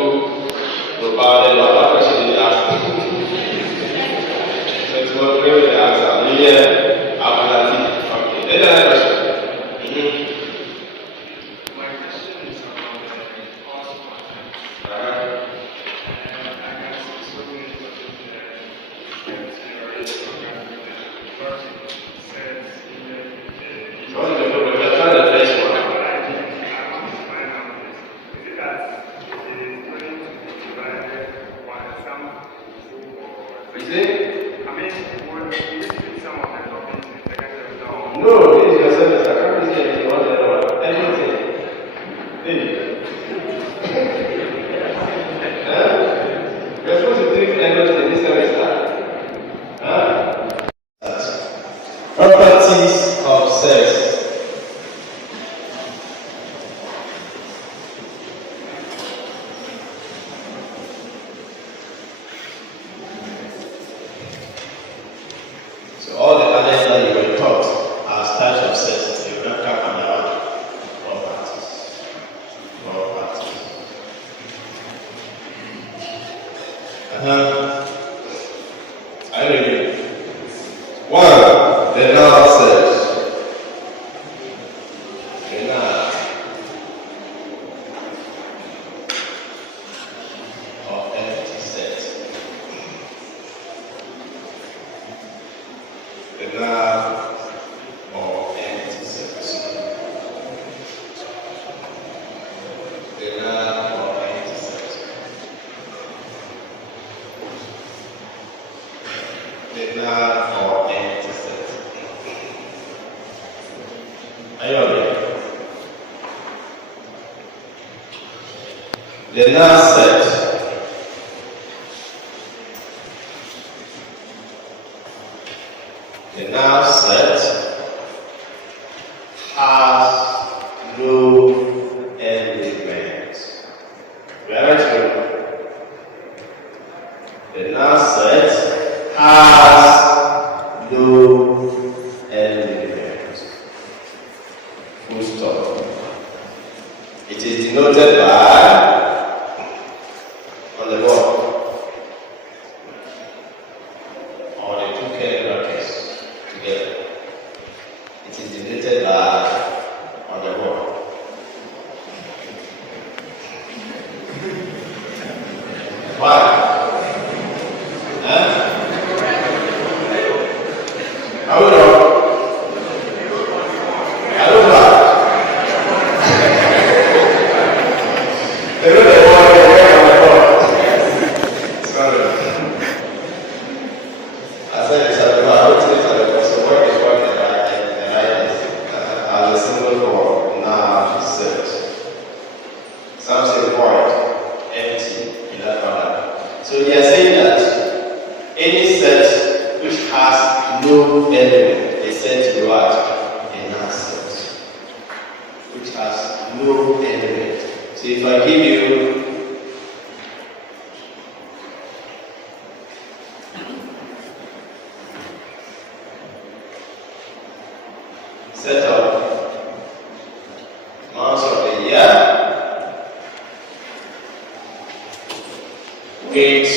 provided what question did ask. So tomorrow we will answer. Yeah, Abdulati. Okay. Any other question? my question is about the cost function. And I guess it's so many questions that consider program first says in the What is the problem? You're trying to place one. I want to find out is it that it is going to be divided by some or Is it? I mean, when you list some of the topics in second chapter, No, it is your service. I can't say anything on the other one. Anything. Hey. Huh? You're supposed to take everything in this semester. Huh? Properties of sex. So all the others that you were taught as types of sex, you will not come under properties. Properties. Are you ready? One, the noun sex. The noun of empty sex. The noun of empty sex. The noun of empty sex. The noun of empty sex. Are you ready? The noun sex. The noun set has no element. Very true. The noun set has no element. Full stop. It is denoted by on the board. Or the two curly brackets together. It is denoted by on the board. Why? Huh? I don't know. I don't know. They don't know what they work on the board. Sorry. I said it's at the bar, I don't think it's at the bar, so work is work and I as a symbol for now set. Some say void, empty, in that manner. So they are saying that any set which has no element is said to be what? A null set. Which has no element. So if I give you set of months of the year, weight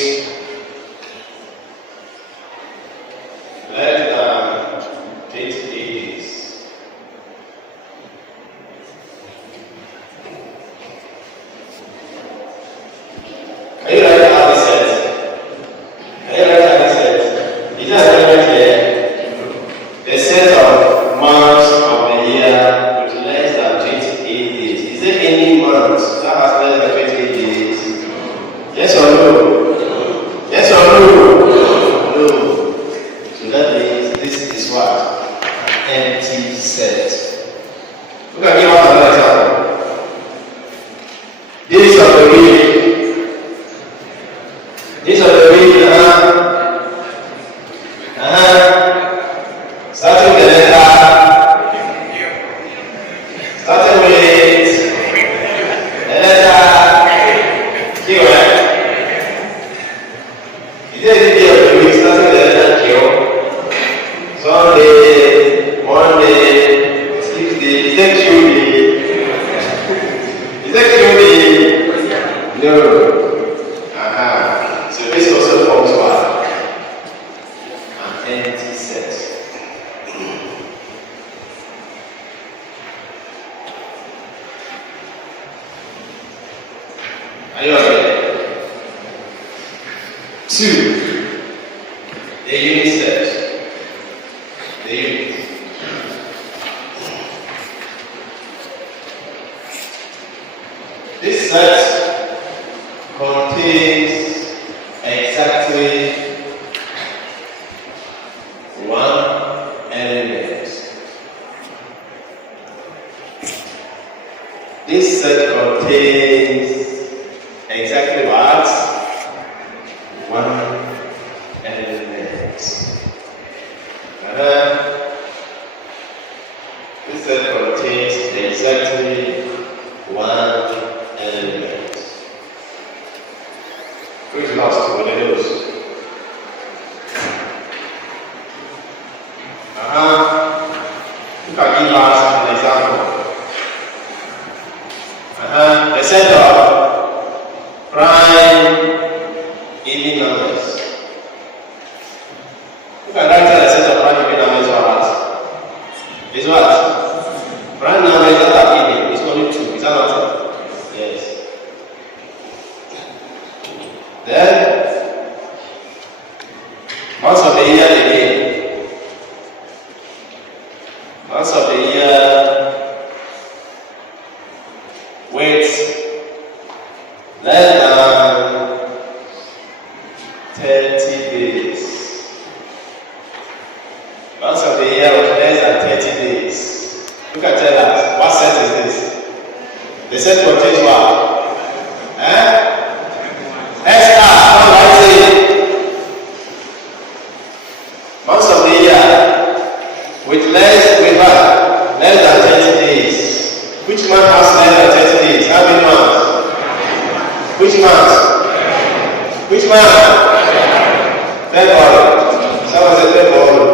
less than 28 days. Can you write how this set? Can you write how this set? Is that right here? The set of months of the year with less than 28 days. Is No. So this also forms what? An empty set. Are you okay? 2. The unit set. The unit. This set contains exactly one element. This set contains exactly what? One element. This set contains exactly one element. Who's lost? What are those? You can give us an example. The set of prime even numbers. You can write down the set of prime even numbers for us. Is what? Prime number is not even, it's only 2. Is that not? Yes. Then, months of the year again. Months of the year with less than 30 days. Months of the year with less than 30 days. You can tell us, what set is this? The set contains what? Months of the year with less than 30 days. Which month has less than 30 days? How many months? Which month? Which month? February. Someone said February.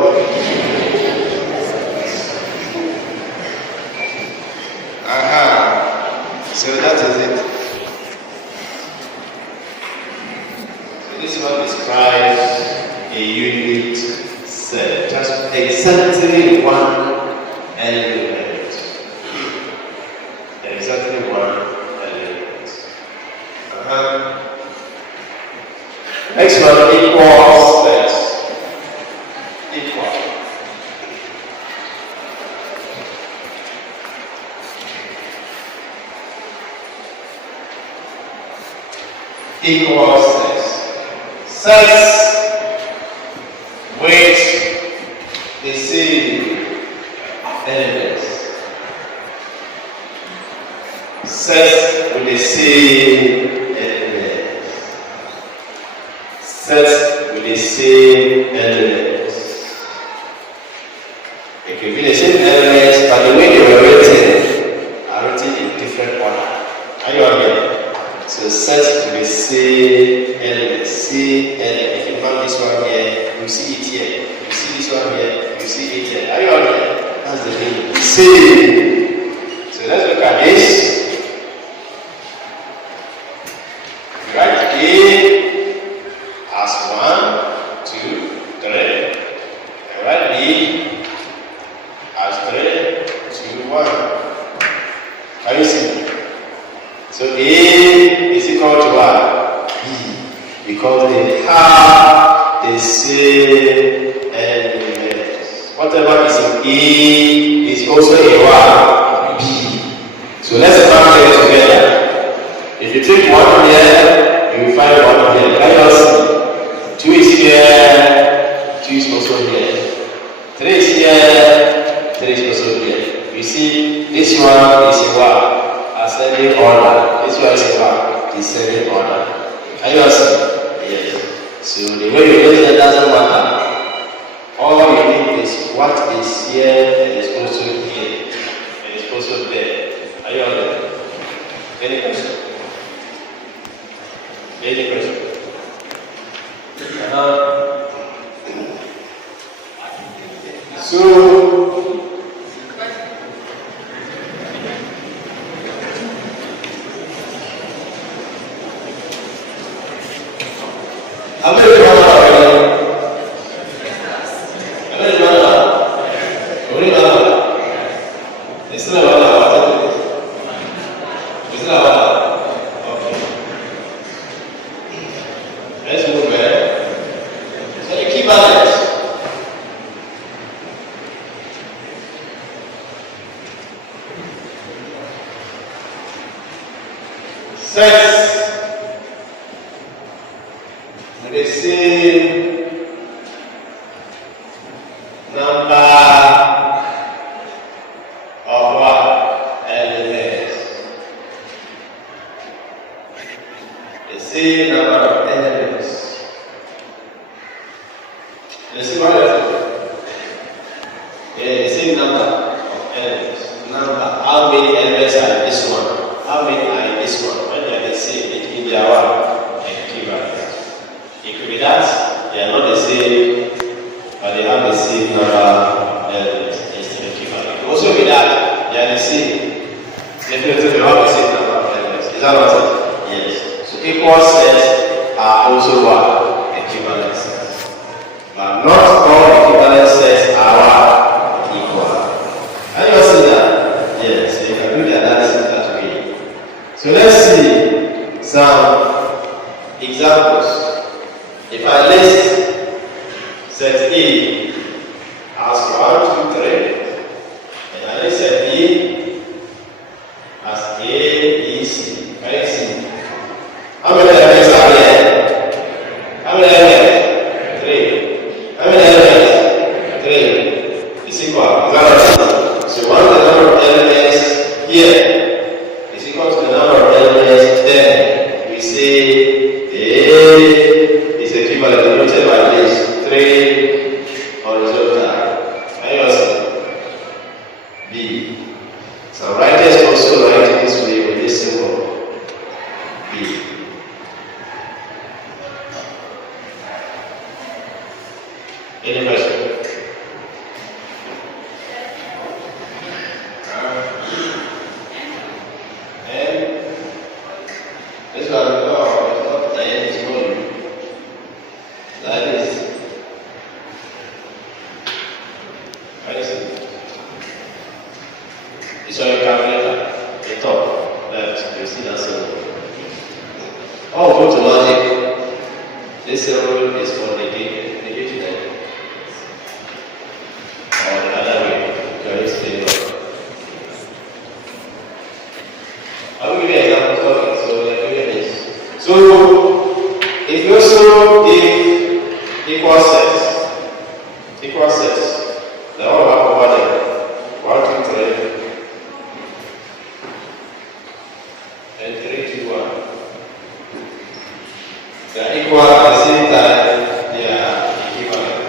So that is it. So this one describes a unit set. Just exactly one element. Exactly one element. Next one, equal set. Equal. Equal sets. Sets with the same elements. Sets with the same elements. Sets with the same elements. It could be the same elements, but the way they were written are written in different order. Are you okay? So set to the same element, same element. If you found this one here, you see it here. You see this one here, you see it here. Are you all here? That's the thing. Same. So let's look at this. Write A as 1, 2, 3. And write B as 3, 2, 1. Can you see? So A is equal to what? B. Because they have the same elements. Whatever is in A is also in what? B. So let's mark them together. If you take one here, you will find one here. Let us see. 2 is here, 2 is also here. 3 is here, 3 is also here. You see, this one is in what? Ascending order. This one is what? Descending order. Can you see? Yes. So the way you do it doesn't matter. All you need is what is here and is also here. And is also there. Are you all there? Any question? Any question? So How many remember already? How many remember? How many remember? It's still a one hour. It's still a 1 hour. Okay. Let's move back. So the key balance. Sets with the same number of what? Elements. The same number of elements. The same the same number of elements. How many elements are in this one? How many are in this one? When they are the same, it means they are what? Equivalent. It could be that they are not the same, but they have the same number of elements. It's equivalent. It could also be that they are the same. Definitely they have the same number of elements. Is that what it is? Yes. So equal sets are also what? Equivalent sets. But not all equivalent sets are what? Equal. Can you see that? Yes. So you can do the analysis that way. So let's see some examples. If I list set A as 1, 2, 3, and I list set B as A, B, C. Can you see? How many elements are there? How many elements? 3. How many elements? 3. It's equal. Is that right? So once the number of elements here is equal to the number of elements, then we say A is equivalent denoted by this 3 horizontal. Can you see? B. Some writers also write it this way with this symbol B. Any question? And this one, no, it's not the end, it's not like this. Can you see? It's on your calculator, the top left, you see that symbol. Oh, go to logic. This symbol is for negating them. Or the other way, can you see it? I will give you an example of it. So, so if you also give equal sets, they all have over there. 1, 2, 3, and 3, 2, 1. They are equal at the same time, they are equivalent.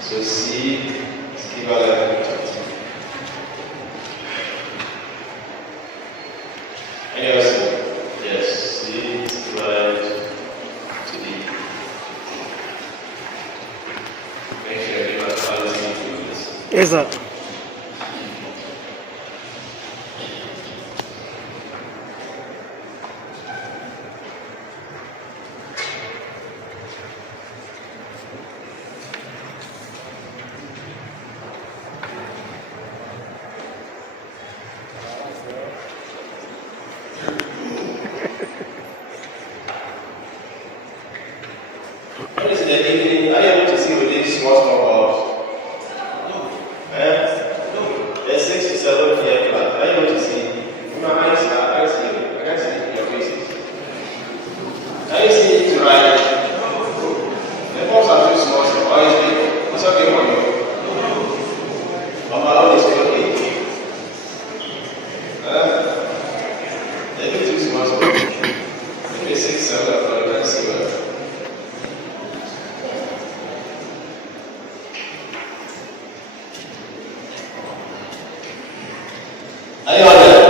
So C is equivalent to T. Any else? Yes, C is equivalent to D. Make sure you are listening to this. Yes, sir. What is the evening? Are you able to see with these small bulbs? There's 6 to 7 here, but are you able to see? My eyes are, I can see your faces. Can you see it right? The bulbs are too small, so why is it? It's okay for you. But my own is okay. They're too small, so maybe 6, 7 o'clock, you can see well. Are you on there?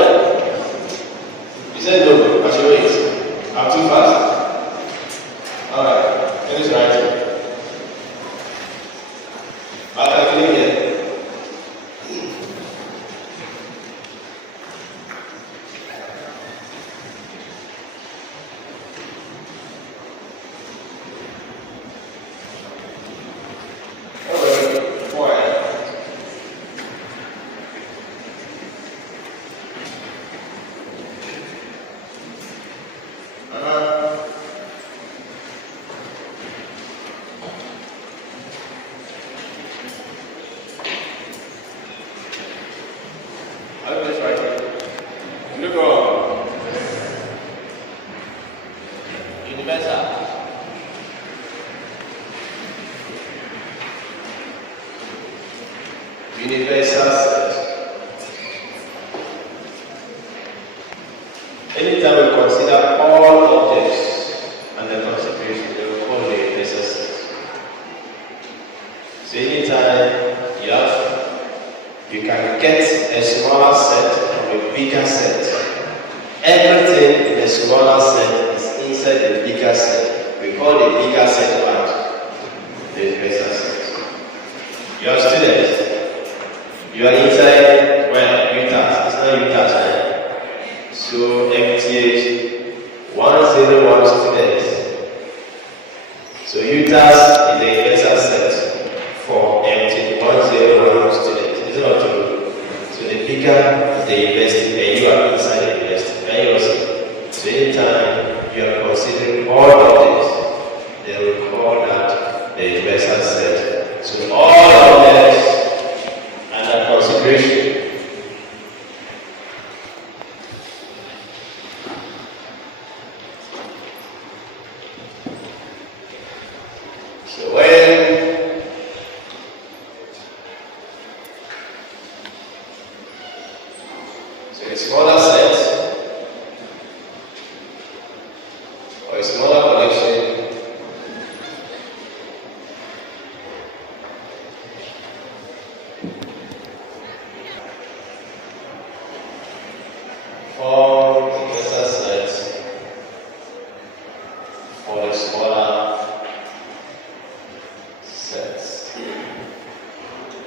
You said no, but you wait. I'm too fast. Alright, finish writing. But I can hear. Elvis right here. Look on. Universal. Universal set. Anytime we consider all objects and the concentration, they will call the universal set. So anytime you can get a smaller set from a bigger set. Everything in a smaller set is inside the bigger set. We call the bigger set what? The universal set. You are students. You are inside, well, UTAS. It's not UTAS, right? So MTH 101 students. So UTAS is the universal set for MTH 101 students. It's not true. So the bigger is the university, and you are inside the university. Can you also? So anytime you are considering all objects, they will call that the universal set. So all objects under consideration. So a smaller set or a smaller collection for the lesser set for the smaller sets.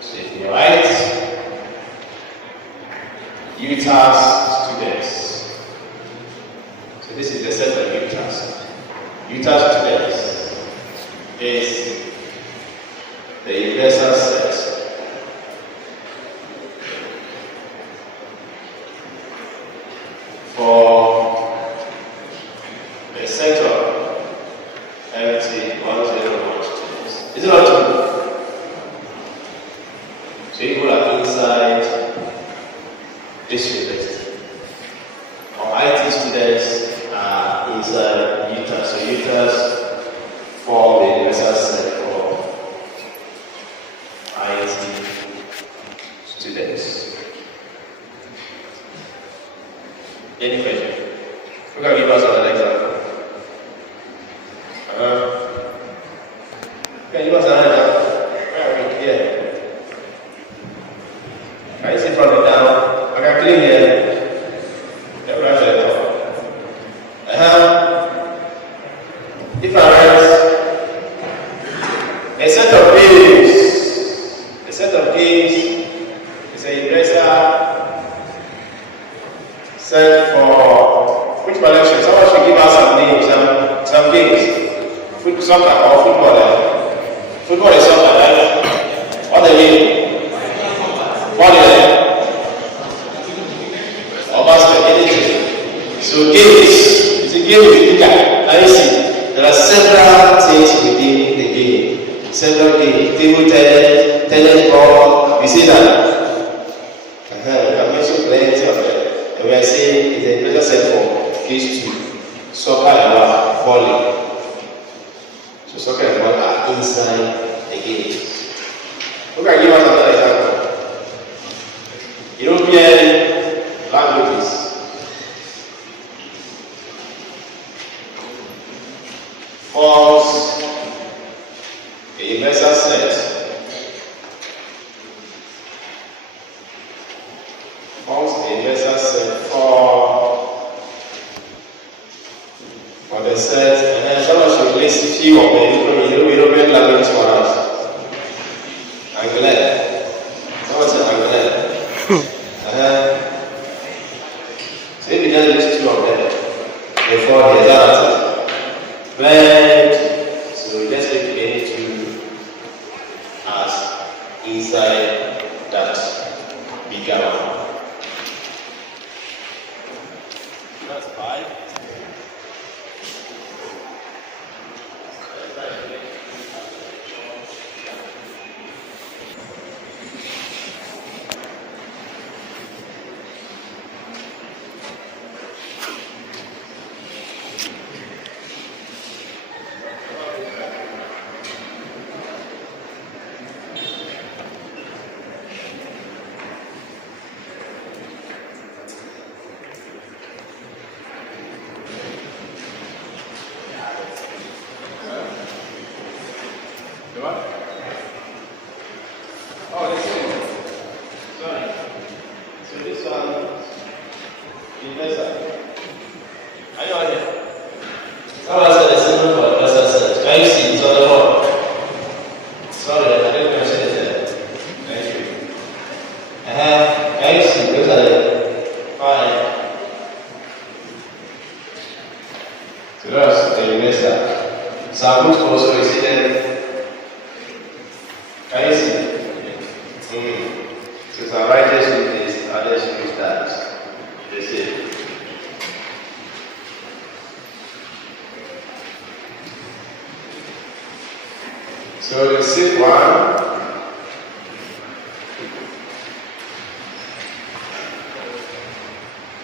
So if you write UTAS students. So this is the set of UTAS. UTAS students is the universal set for the set of MT101 students. Is it not true? So people are inside this university. Our IT students are inside UTAS. So UTAS form the universal set for IT students. Any question? Who can give us another example? Can you give us another example? Where are we? Here. Can you see from the down? I can clean here. If I write a set of games is a universal set for which collection? Someone should give us some names, some games. Soccer or football. Football is soccer, right? What the name? What is it? Or basket, anything. So games. It's a game with bigger. Can you see? There are several things within the game. Several games. Table tennis ball. You see that? We can mention plenty of them. And we are saying it's a better set for phase 2. Soccer and volley. So soccer and volley are inside the games. Who can give us another example? European languages. Forms a universal set for the set, and then someone should list few of the European languages for us. Anglais. Someone said Anglais. So if you just list 2 of them before the other. But so let's take any 2 as inside that bigger one. That's 5. So that's the investor. So I'm going to also see them. Can you see? So some writers use this, others use that. You see. So the sixth one.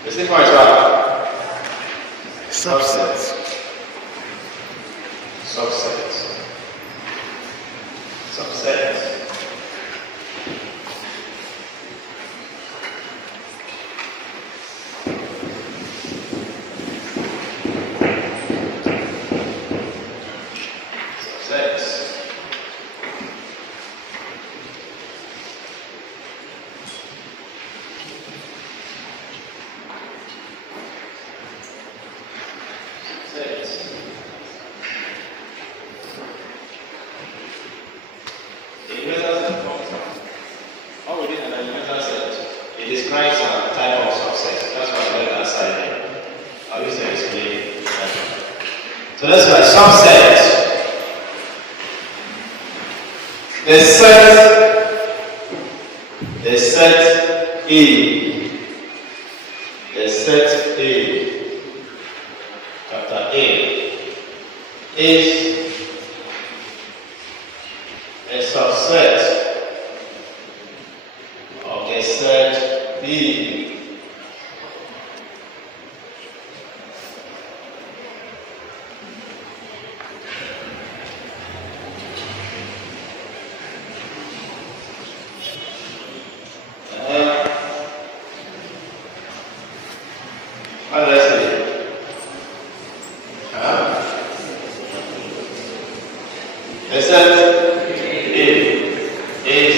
The sixth one is what? Subsets. Subsets. Subsets. It describes a type of success. That's why I went outside. I will explain that. So that's why subset. The set A. The set A. Chapter A is a subset of the set B. How do I say it? The set A is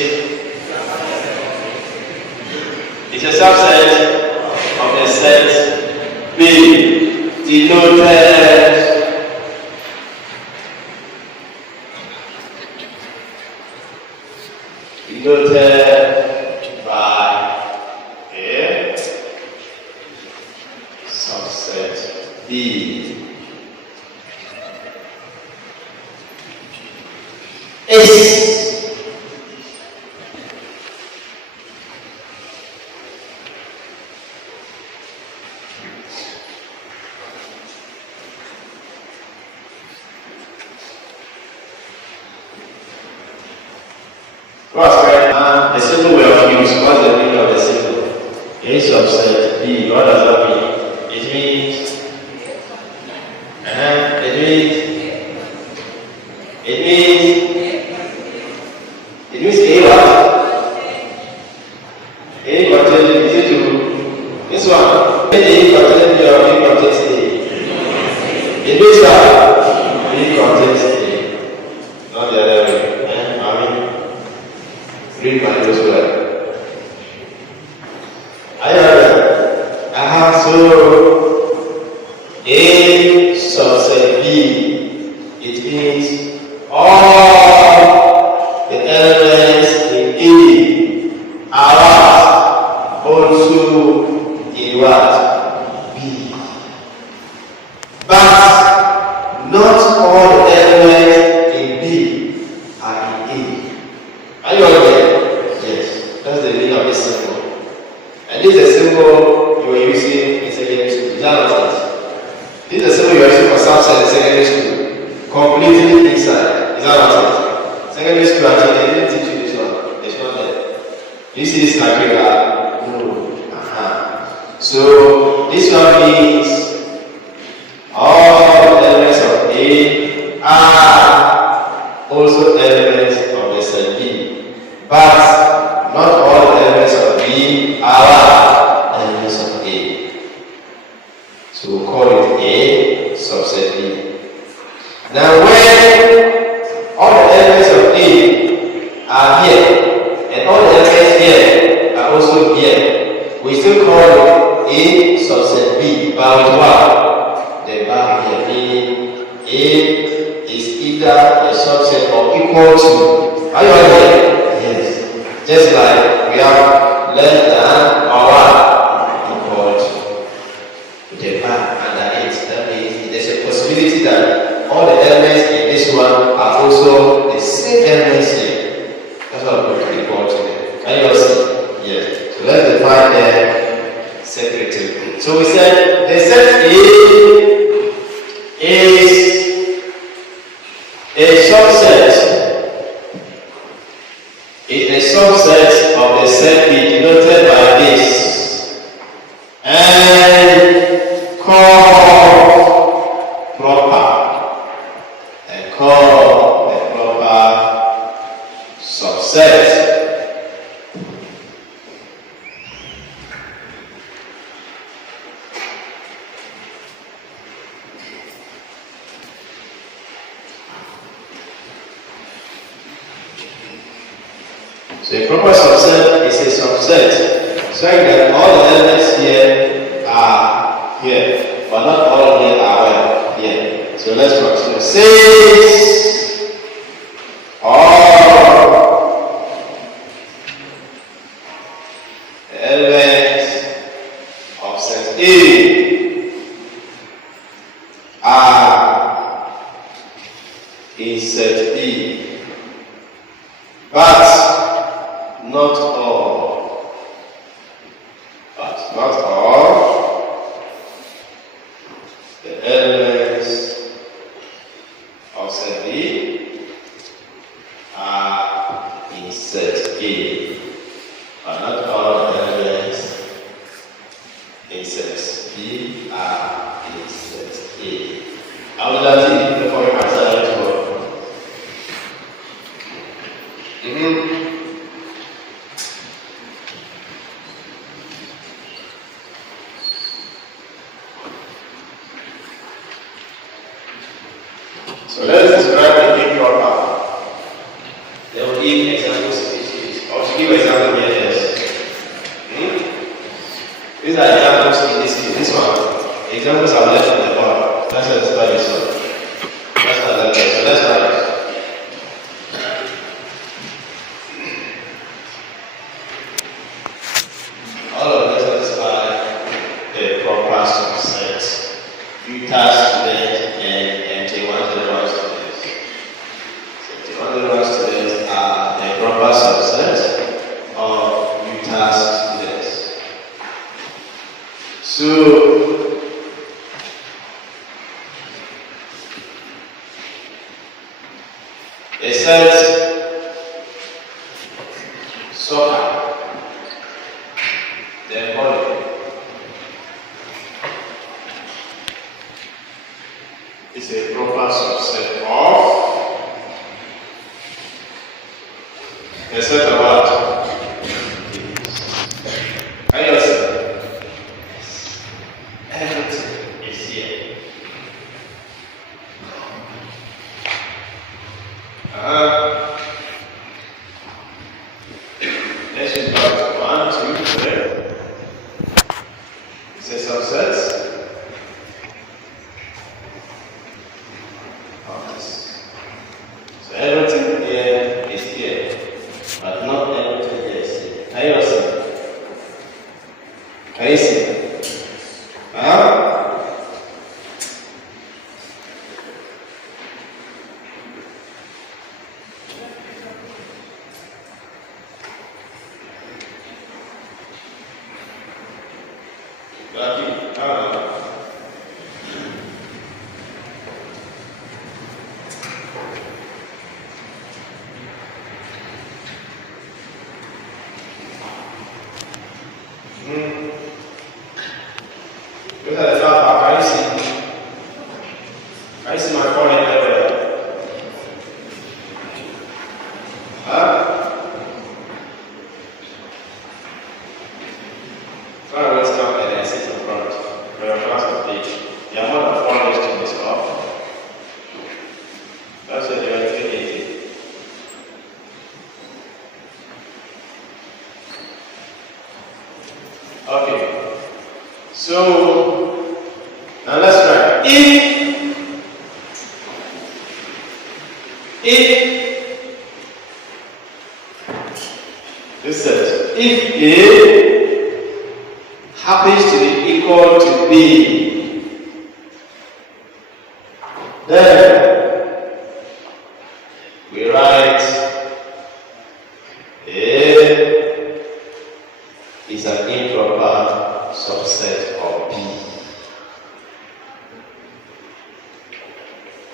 a subset of the set B denoted by a subset B. Is what's right now? The symbol we have used. What's the meaning of the symbol? A subset B. What does that mean? It means A what? A contains, is it true? This one. A contains B or B contains A? It means that B contains A. Not the other way. Read my notes well. Are you ready? So A subset B, it means all the elements in A are also in what? B. But not all the elements in B are in A. Are you all there? Yes. That's the meaning of this symbol. And this is a symbol you are using in secondary school. Is that what it is? This is a symbol you are using for subset in secondary school. Completely inside. Is that what it is? Secondary school actually they didn't teach you this one. It's not there. You see this Africa? No. So this one means all elements of A are also elements of the set B. But not all elements of B are elements of A. So we'll call it A subset B. Now when all the elements of A are here and all the elements here are also here, we still call it A subset B, but with what? The bar here, meaning A is either a subset or equal to. Are you all here? Yes. Just like we have less than or what? Equal to. With the bar under it, that means there's a possibility possibility that all the elements in this one are also the same elements here. That's what I'm going to report today. Can you all see? Yes. So let's define them separately. So we said the set A is a subset. It's a subset of the set B denoted by this and called proper the proper subset. So a proper subset is a subset, showing that all the elements here are here, but not all here are here. So let's continue. Since all the elements of set A are in set B, but not all. But not all the elements of set B are in set A. But not all the elements in set B are in set A. I would like to before we answer that one. So let's describe the improper. They will give examples in this case. Or to give example here, yes. These are examples in this case. This one. Examples are left on the board. Let's describe this one. Let's start that way. So let's write it. All of this satisfy the proper subset. Utah student and MT101 students. So MT101 students are a proper subset of Utah students. So a set soccer, then volley. Is a proper subset of a set of what? Can you see? Everything is here. Let's just go 1, 2, 3. It's a subset. So everything here is here, but not everything here is here. Can you see? Can you see? Look at the top. Can you see? Can you see my forehead everywhere? Let's come and sit in front. We are class of stage. You are more than 4 days to this off. That's what you are doing. Okay. So now let's try. If this says if A happens to be equal to B, Then we write A is an improper subset of B.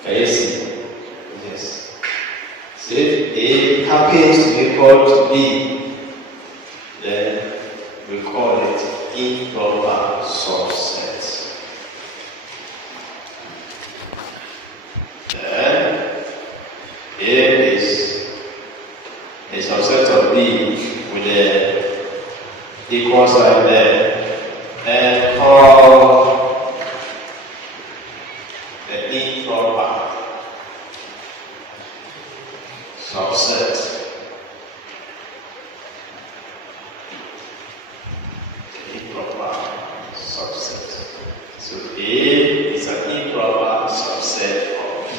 Can you see? Yes. So if A happens to be equal to B, then we call it improper subset. Then A is a subset of B with a equal sign there, and call the improper subset. Improper subset. So A is an improper subset of B.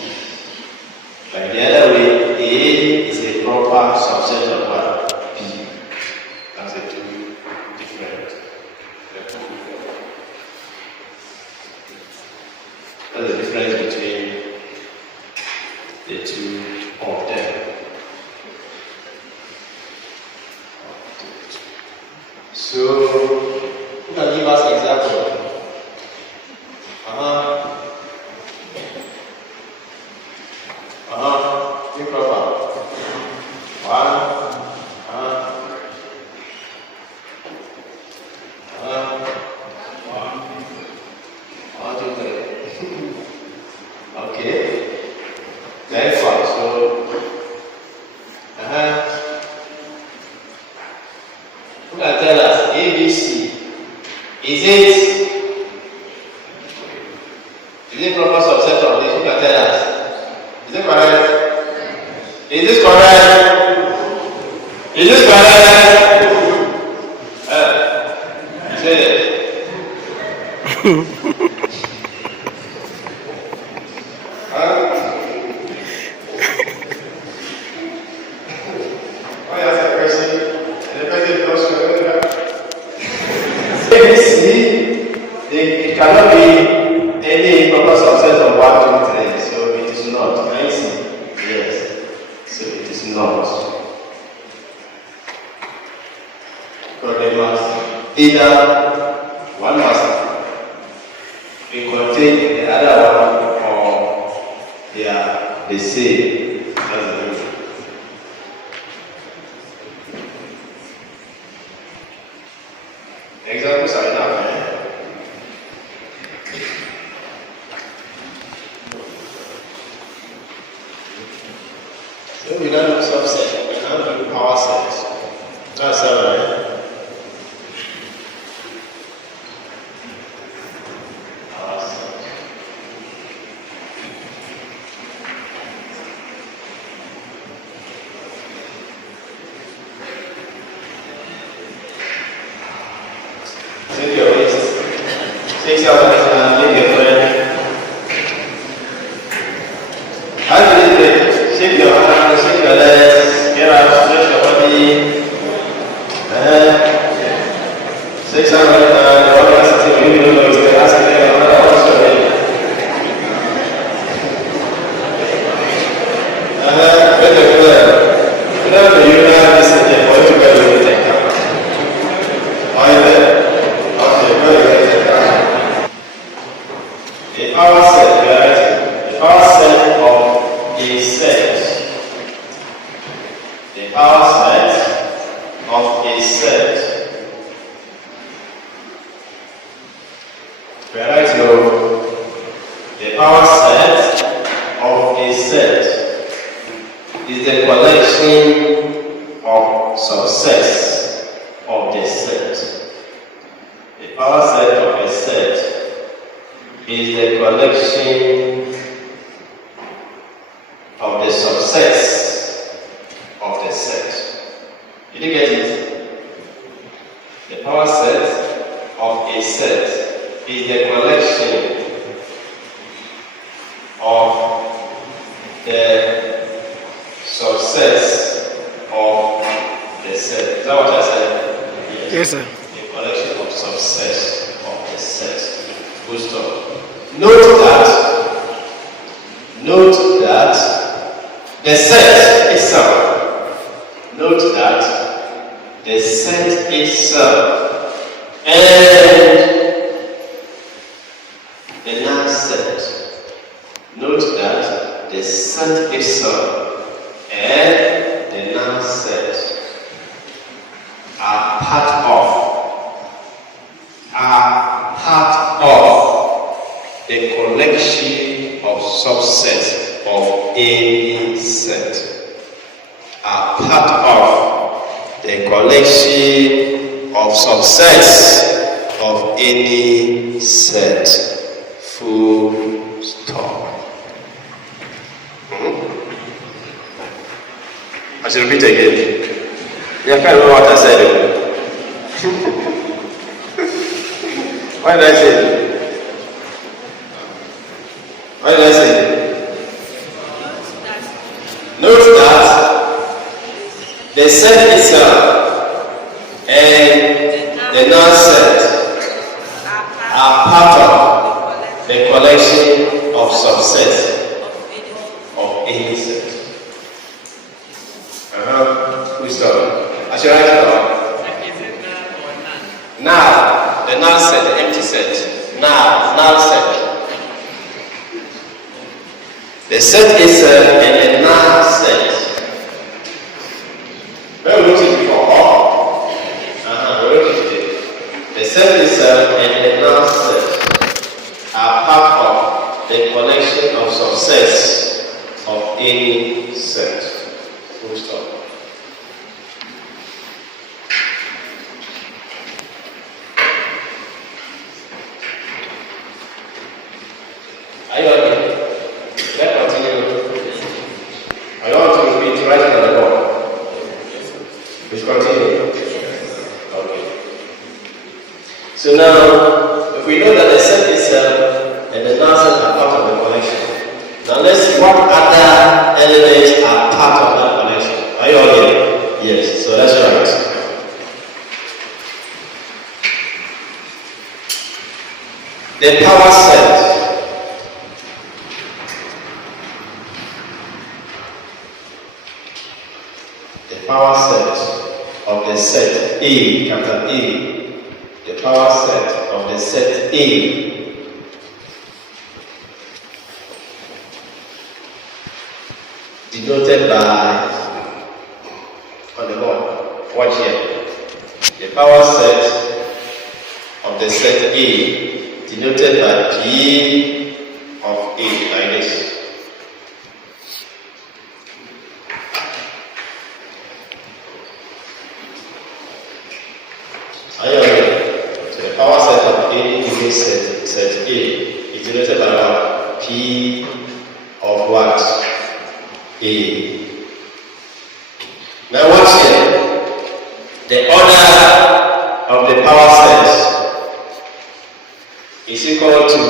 Like the other way, A is a proper subset of what? B. That's the two different. That's the difference between the two of them. So, who can give us an example? Improper. One. One, two, three. Okay. Next one. So, who can tell us ABC? Is it proper subset of this? Who can tell us? Is it correct? Is this correct? Is this correct? Say it. Why ask a person? And the person knows it cannot be any proper subset of 1, 2, 3, so it is not. Can you see? Yes. So it is not. Because they must either one must be contained in the other one, or they are the same. That's the reason. Examples are enough. So we don't do subset, we can't do power sets. That's all right. Power set. Take your waist. Take your waist and leave your friend. How do you do it? Shake your hands, shake your legs, get up, stretch your body. Shake somebody down, the one that's sitting with you, is the last thing another one's doing. Better clear. Without the union, this is the point to get with it. Are you there? Okay, very good. The power set, right? The power set of a set. The power set of a set. Right, so the power set of a set is the collection of subsets of the set. The power set of a set is the collection of the subsets of the set. Did you get it? The power set of a set is the collection of the subsets of the set. Is that what I said? Yes, sir. A collection of subsets of the set. Full stop. Note that Note that the set itself. Note that the set itself and the null set. Note that the set itself and the null set are part of the collection of subsets of any set. Are part of the collection of subsets of any set. Full stop. I should repeat again. You can't remember what I said. Why did I say it? Why did I say it? Note that the set itself and the null set are part of the collection of subsets of any set. Who started? I should write it down. Now, the null set, the empty set. Now, null set. The set itself and the null set. Where we wrote it before? We wrote it today. The set itself and the null set are part of the collection of subsets of any set. Full stop. Are you okay? Let's continue. I want to repeat right on the board. Let's continue. Okay. So now, if we know that the set itself and the null set are part of the collection, now let's see what other elements are part of that collection. Are you all here? Yes. So let's write. The power set. The power set of the set A, capital A. The power set of the set A denoted by, on the board, watch here. The power set of the set A denoted by P of A, like this. Are you aware? So the power set of any given set A is denoted by what? P of what? A. Now watch here. The order of the power set is equal to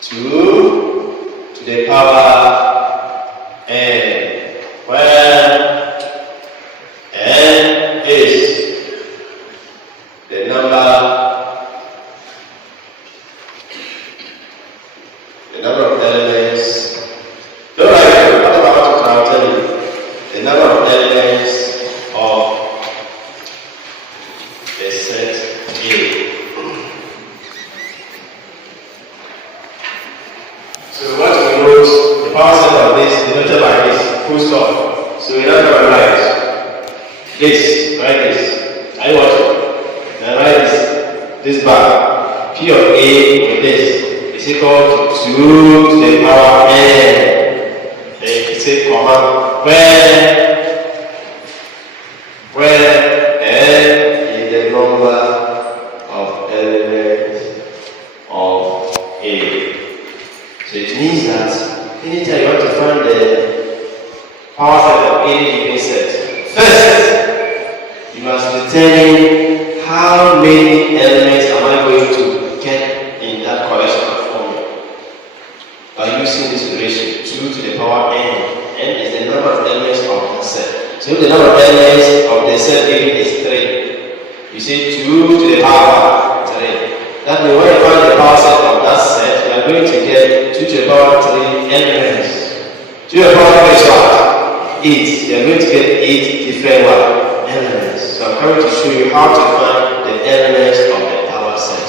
2 to the power n, where n is the number of elements. Don't write it. What about I'll tell you? The number of elements of the set A. So what we wrote, the power set of this denoted by this, full stop. So we now going to write this, write this. Are you watching? Now write this bar. P of A with this is equal to 2 to the power n. Then you can say comma where n is the number of elements of A. So it means that anytime you want to find the power set of any given set, first you must determine how many elements am I going to get in that collection of formula by using this relation 2 to the power n. N is the number of elements of the set. So if the number of elements of the set given is 3, you say 2 to the power 3. That means when you find the power set of that set, you are going to get 2 2 to the power 3 elements. 2 to the power 3 is what? 8. You are going to get 8 different what? Elements. So I'm coming to show you how to find the elements of the power set.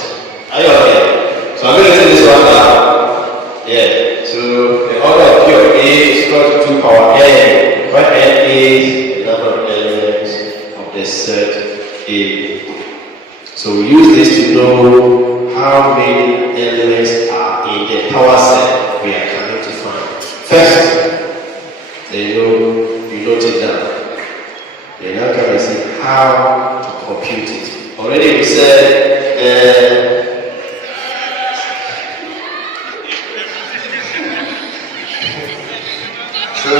Are you okay? So I'm going to take this one down. Yeah. So the order of P of A is equal to 2 power n, where n is the number of elements of the set A. So we use this to know how many elements are in the power set we are trying to find. First, you note it down. Then now can we see how to compute it. Already we said so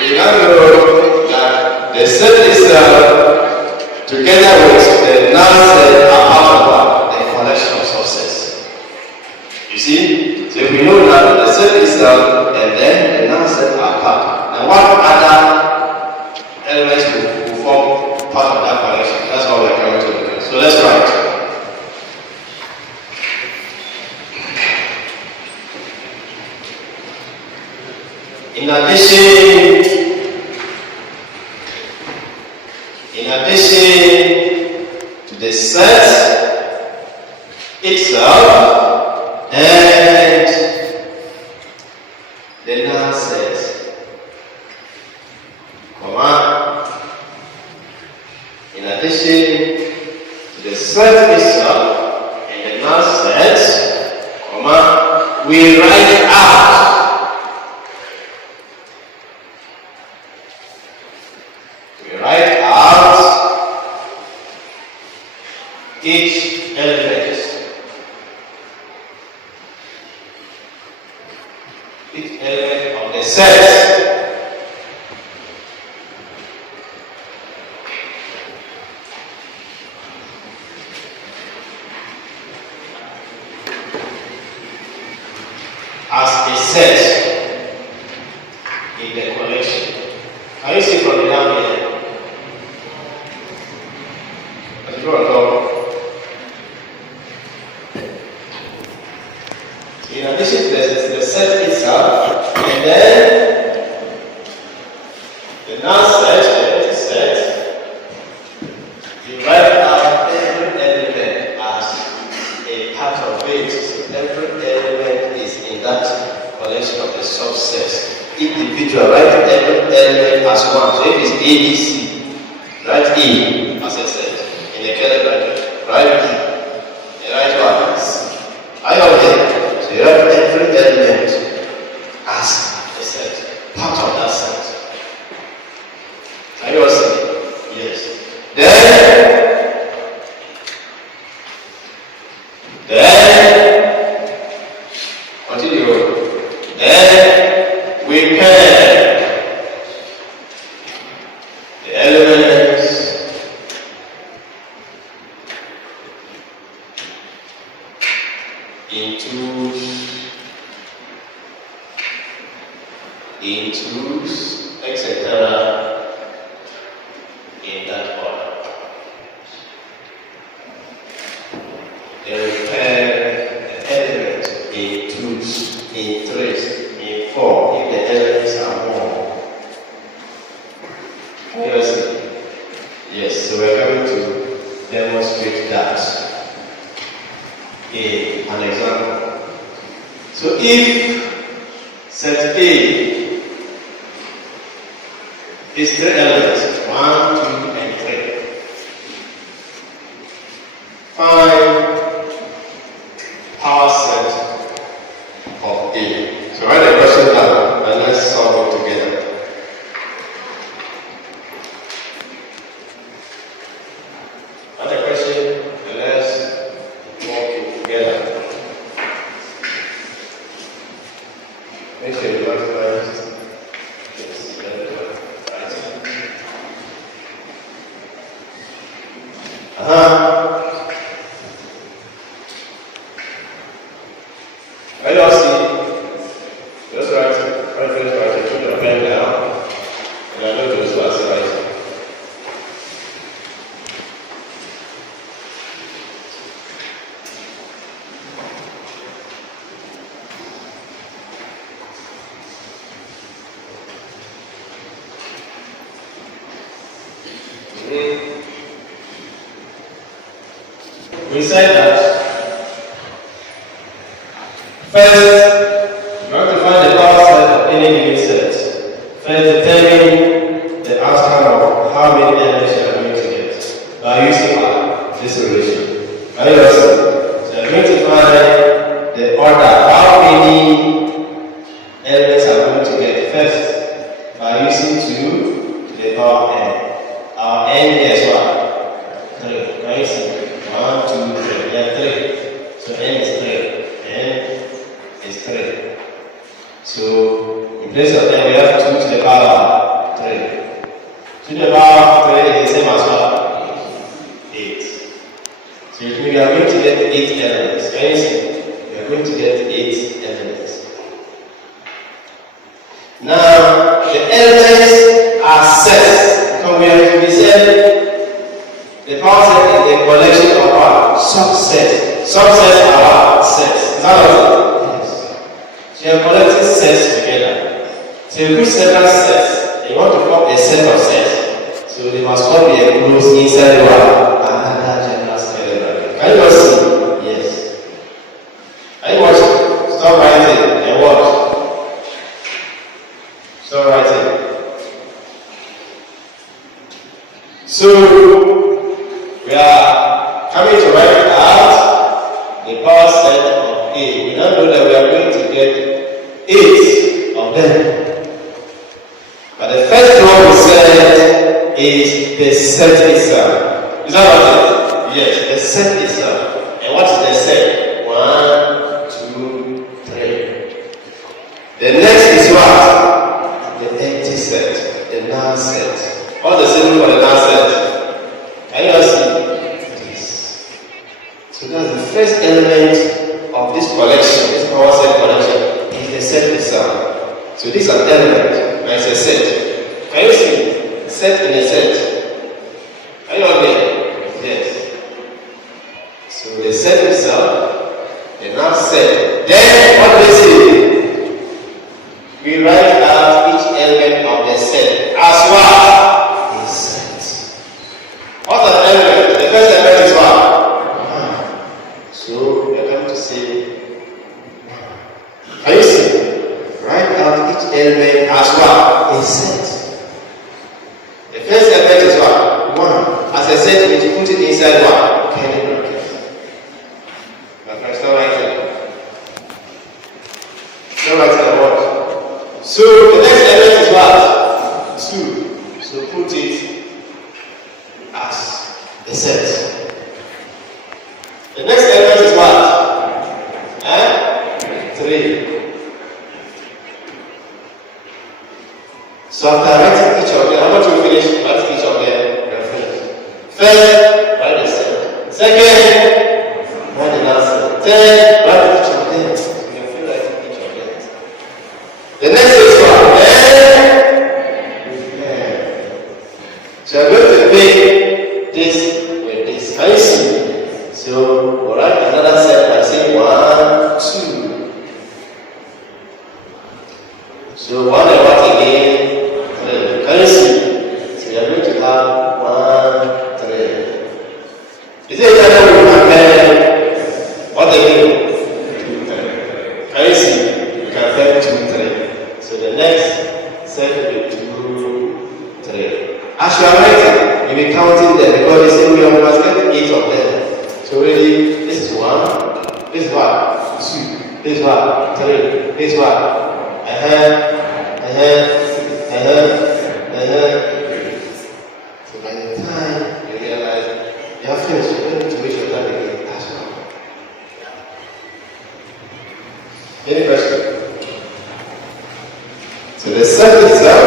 we now know that the set itself together with the null set are part of the collection of subsets. You see? So if we know that the set itself and then the null set are part, and what other elements will form part of that collection? That's what we're coming to look at. So let's write. In addition to the set itself and the null set, in addition to the set itself and the null set, we write out each element of the set as a set in the collection. Can you see from the down here? As you go along. In addition to the set itself, and then the null set, the empty set, you write out every element as a part of it. So every element is in that collection of the subsets. Individual, write every element as one. So if it's ABC, write E as a set in the kernel bracket. Write E, and write what? I don't get. You have every element as a set, part of that set. Are you all seeing? Yes. Then continue. Then we pair the elements into etc. in that order. Then we pair the element in twos, in threes, in four, if the elements are more. Yes, so we're going to demonstrate that in an example. So if set A is 3 elements, 1, 2, and 3. Find power set of A. So write the question down and let's solve it together. Write the question and let's walk it together. Make sure you write it. I don't see. Just write it. Put your pen down. And I know those words right. We said that first, you have to find the power set of any given set. First, determine the outcome of how many elements you are going to get by using this relation. Are you listening? So you are going to find the order, how many elements are going to get first by using 2 to the power n. Our n is what? 3. Can you see? 1, 2, 3. Yeah, 3. So n is 3. N is 3. So in place of n, we have 2 to the power 3. 2 to the power 3 is the same as what? 8. So it means we are going to get 8 elements. Can you see? We are going to get 8 elements. Now, the elements are sets. Because we said the power set is a collection of what? Subsets. Subsets are what? Sets. Is that what? Yes. So you are collecting sets together. So you put several sets. You want to form a set of sets. So they must all be enclosed inside what? Another general scalar bracket. Can you not see? Yes. Are you watching? Stop writing and watch. Stop writing. So we are coming to write out the power set of A. We now know that we are going to get 8 of them. But the first one we said is the set itself. Is that what it is? Yes, the set itself. And what is the set? 1, 2, 3. The next is what? The empty set, the null set. All the symbol for the null set. Can you all see? Yes. So that's the first element of this collection, this power set collection, is the set itself. So this is an element, and it's a set. Can you see? Set in a set. Are you all there? Yes. So the set itself, the null set. Then what do we see? We write out each element of the set as what? A set. What's an element? The first element is what? So we are going to say, can you see? Write out each element as what? A set. The first element is what? 1. As I said, you put it inside what? Curly bracket. My friends, stop writing. Stop writing the word. So the next element is what? 2. So put it as a set. The next element is what? 3. So after writing each of them, how much you finish? Write each of them. First, write the set. Second, write the last set. Third, write each of them. You can feel writing each of them. The next is what? So I'm going to make this with this. Can you see? So we'll write another set by saying 1, 2. So 1 and what again? 3. Can you see? So you're going to have 1, 3. Is it that we compare what again? 2, 3. Can you see? We compare 2, 3. So the next set will be 2, 3. As you are writing, you'll be counting them because they say we must get 8 of them. So really, this is 1, this is 1, 2, this is 1, 3, this is 1. So by the time you realize you have finished, you don't need to waste your time again. That's all. Any question? So the set itself,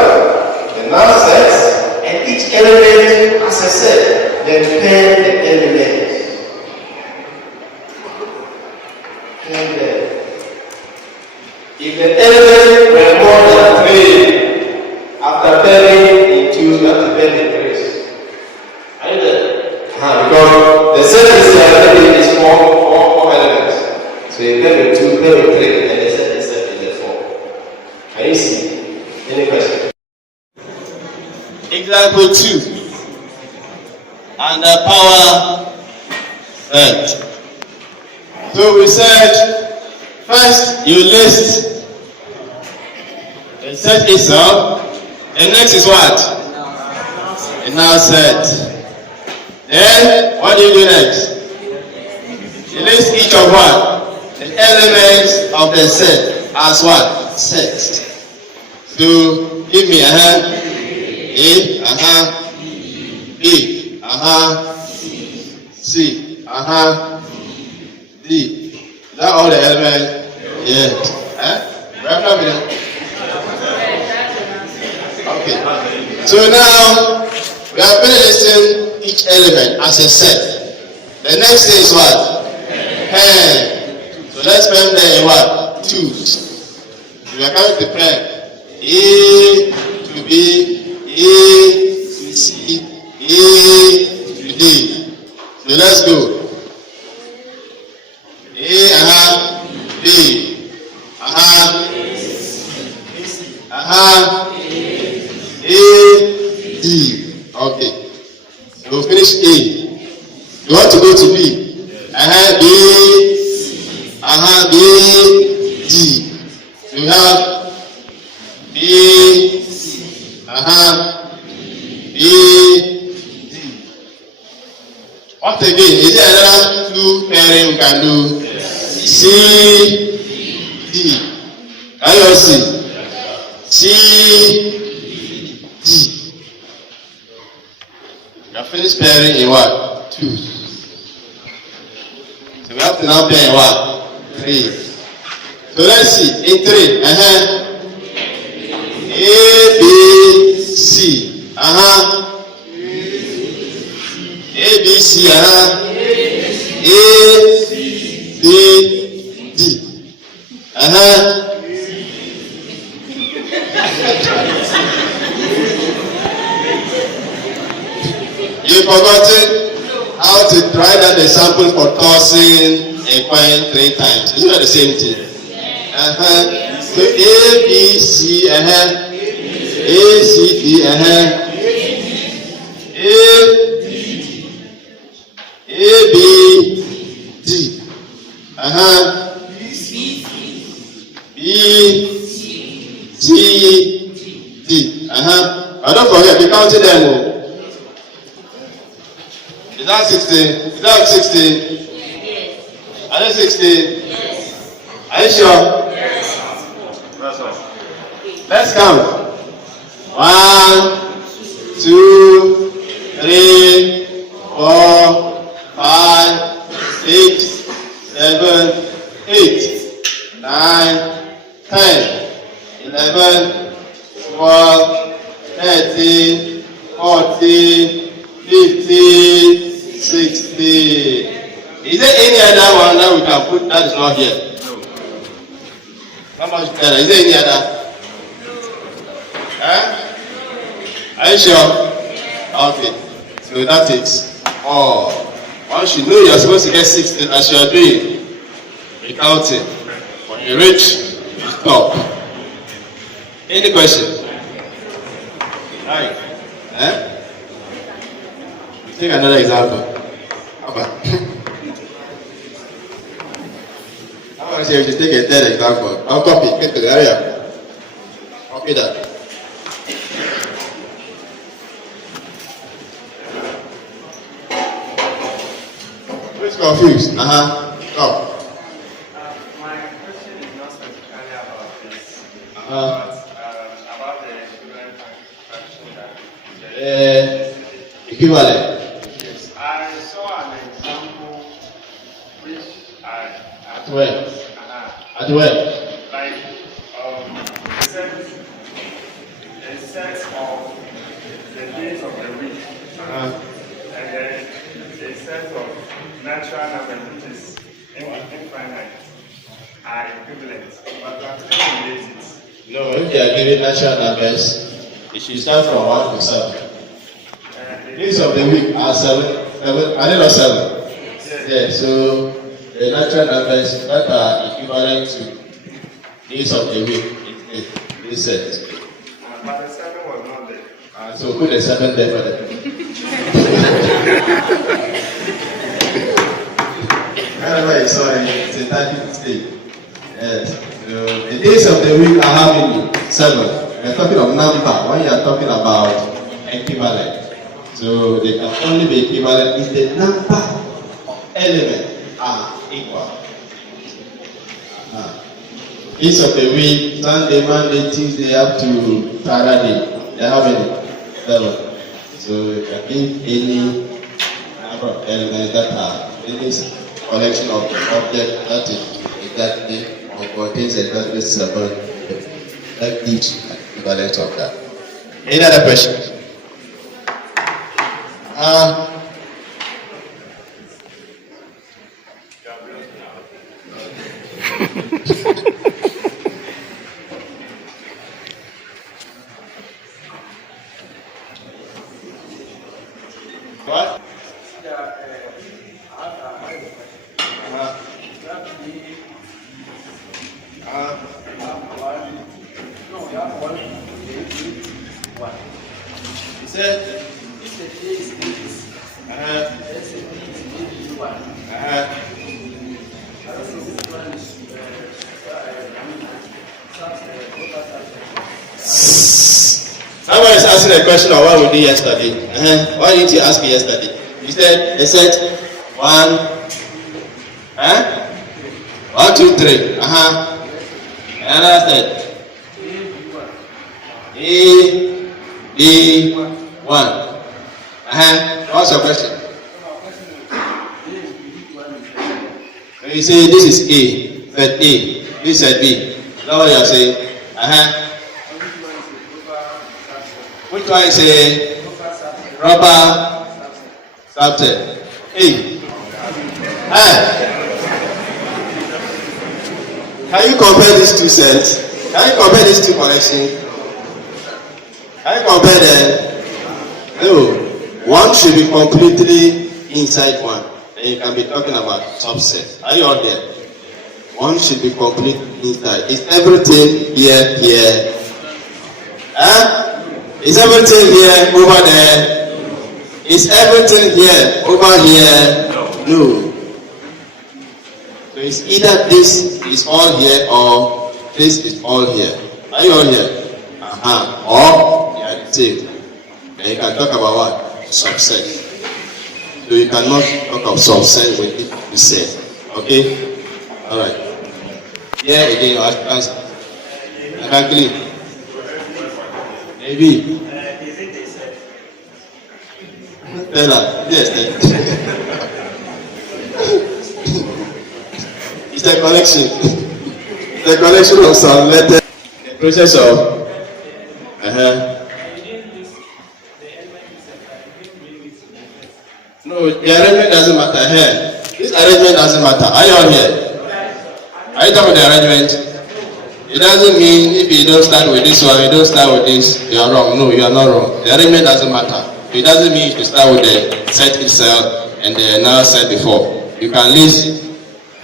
the null sets, and each element, as I said, depend the element. If the element were more than 3, after pairing in 2, you have to pair in 3s. Are you there? Because the set is 4 elements. So you pair with 2, pair with 3, and the set is 4. Can you see? Any question? Example 2. And the power Right. So we said, first you list the set itself, and next is what? A now set. Then, what do you do next? You list each of what? The elements of the set as what? Set. So, give me A, B, C, D. Is that all the elements? Yes. Okay. So now we have been listing each element as a set. The next thing is what? So let's spend there in what? Twos. We are coming to pair. A to B, A to C, A to D. So let's go. A, B, A, D. Okay. So we'll finish A. You want to go to B? B, B, D. So we have B, B, D. What again? Is there another two pairing we can do? C, D. Can you all see? C, D. We have finished pairing in what? 2. So we have to now pair in what? 3. So let's see. In 3, A, B, C. A, B, C, A, B, D. You've forgotten how to write down the sample for tossing a coin 3 times. Isn't that the same thing? So A, B, C, A, C, D, A, B, D. B, C, D. But don't forget, be counting them. Is that 16? Is that 16? Yes. Are they 16? Yes. Are you sure? Yes. That's right. Let's count. 1, 2, 3, 4, 5, 6, 7, 8, 9, 10, 11, 12, 13, 14, 15, 16. Is there any other one that we can put that is not here? No. How much better? Is there any other? Are you sure? Okay. So that is all. Once you know you are supposed to get 16 as you are doing, be counting. When you reach, you stop. Any question? Right. Take another example. How about if you take a third example? I'll copy. Get to the area. Copy that. Who's confused? Go. My question is not specifically about this, but about the equivalent fraction that Equivalent. Yes, I saw an example which At where? At where? Like a set of the days of the week, and then a set of natural numbers which is infinite are equivalent, but that doesn't relate it. No, if they are given natural numbers, it should start from 1 to 7. Days of the week are 7. Are they not 7? Yes. Yeah, so the natural numbers that are equivalent to days of the week is set. But the 7 was not there. So put the 7 there for them. Whenever you saw it, it's a 30 stage. Yes. So the days of the week are how many? 7. We're talking of number. When you are talking about equivalent. So they can only be equivalent if the number of elements are equal. Days of the week, Sunday, Monday, Tuesday up to Saturday. They are how many? 7. So you can give any number of elements that are in this collection of objects that is exactly or contains exactly 7. That gives an equivalent of that. Any other questions? What? He said, if the day is Davis, let's say B is one. I don't know which one is Somebody is asking a question of what we did yesterday. Why didn't you ask me yesterday? You said, they said, 1, 1, 2, 3. And I said, A, B, 1. What's your question? You say this is A, said A, this said B. Is that what you are saying? Which one is a rubber subject? A. Can you compare these two sets? Can you compare these two connections? Can you compare them? No. One should be completely inside one. And you can be talking about subset. Are you all there? One should be completely inside. Is everything here? Is everything here over there? Is everything here over here? No. So it's either this is all here or this is all here. Are you all here? Or they are the same. And you can talk about what? Subset. So you cannot talk of subset when it is said. Okay? Alright. Yeah, again, answer. I can clean. Maybe. Tell her. Yes, it's a collection. It's a collection of some letters. The process of No, the arrangement doesn't matter here. This arrangement doesn't matter. Are you all here? Are you talking about the arrangement? It doesn't mean if you don't start with this one, you don't start with this, you are wrong. No, you are not wrong. The arrangement doesn't matter. It doesn't mean you should start with the set itself and the another set before. You can list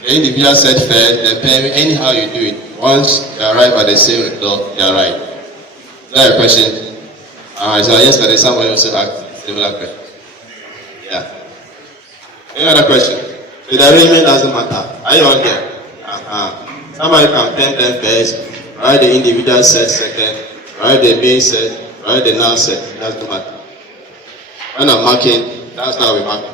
the individual set first, then pen anyhow you do it. Once you arrive at the same result, you are right. Is that a question? So yesterday somebody also asked similar question. Yeah. Any other question? The arrangement doesn't matter. Are you all there? Somebody can pen them first, write the individual set second, write the main set, write the noun set. It doesn't matter. When I'm marking, that's how we mark.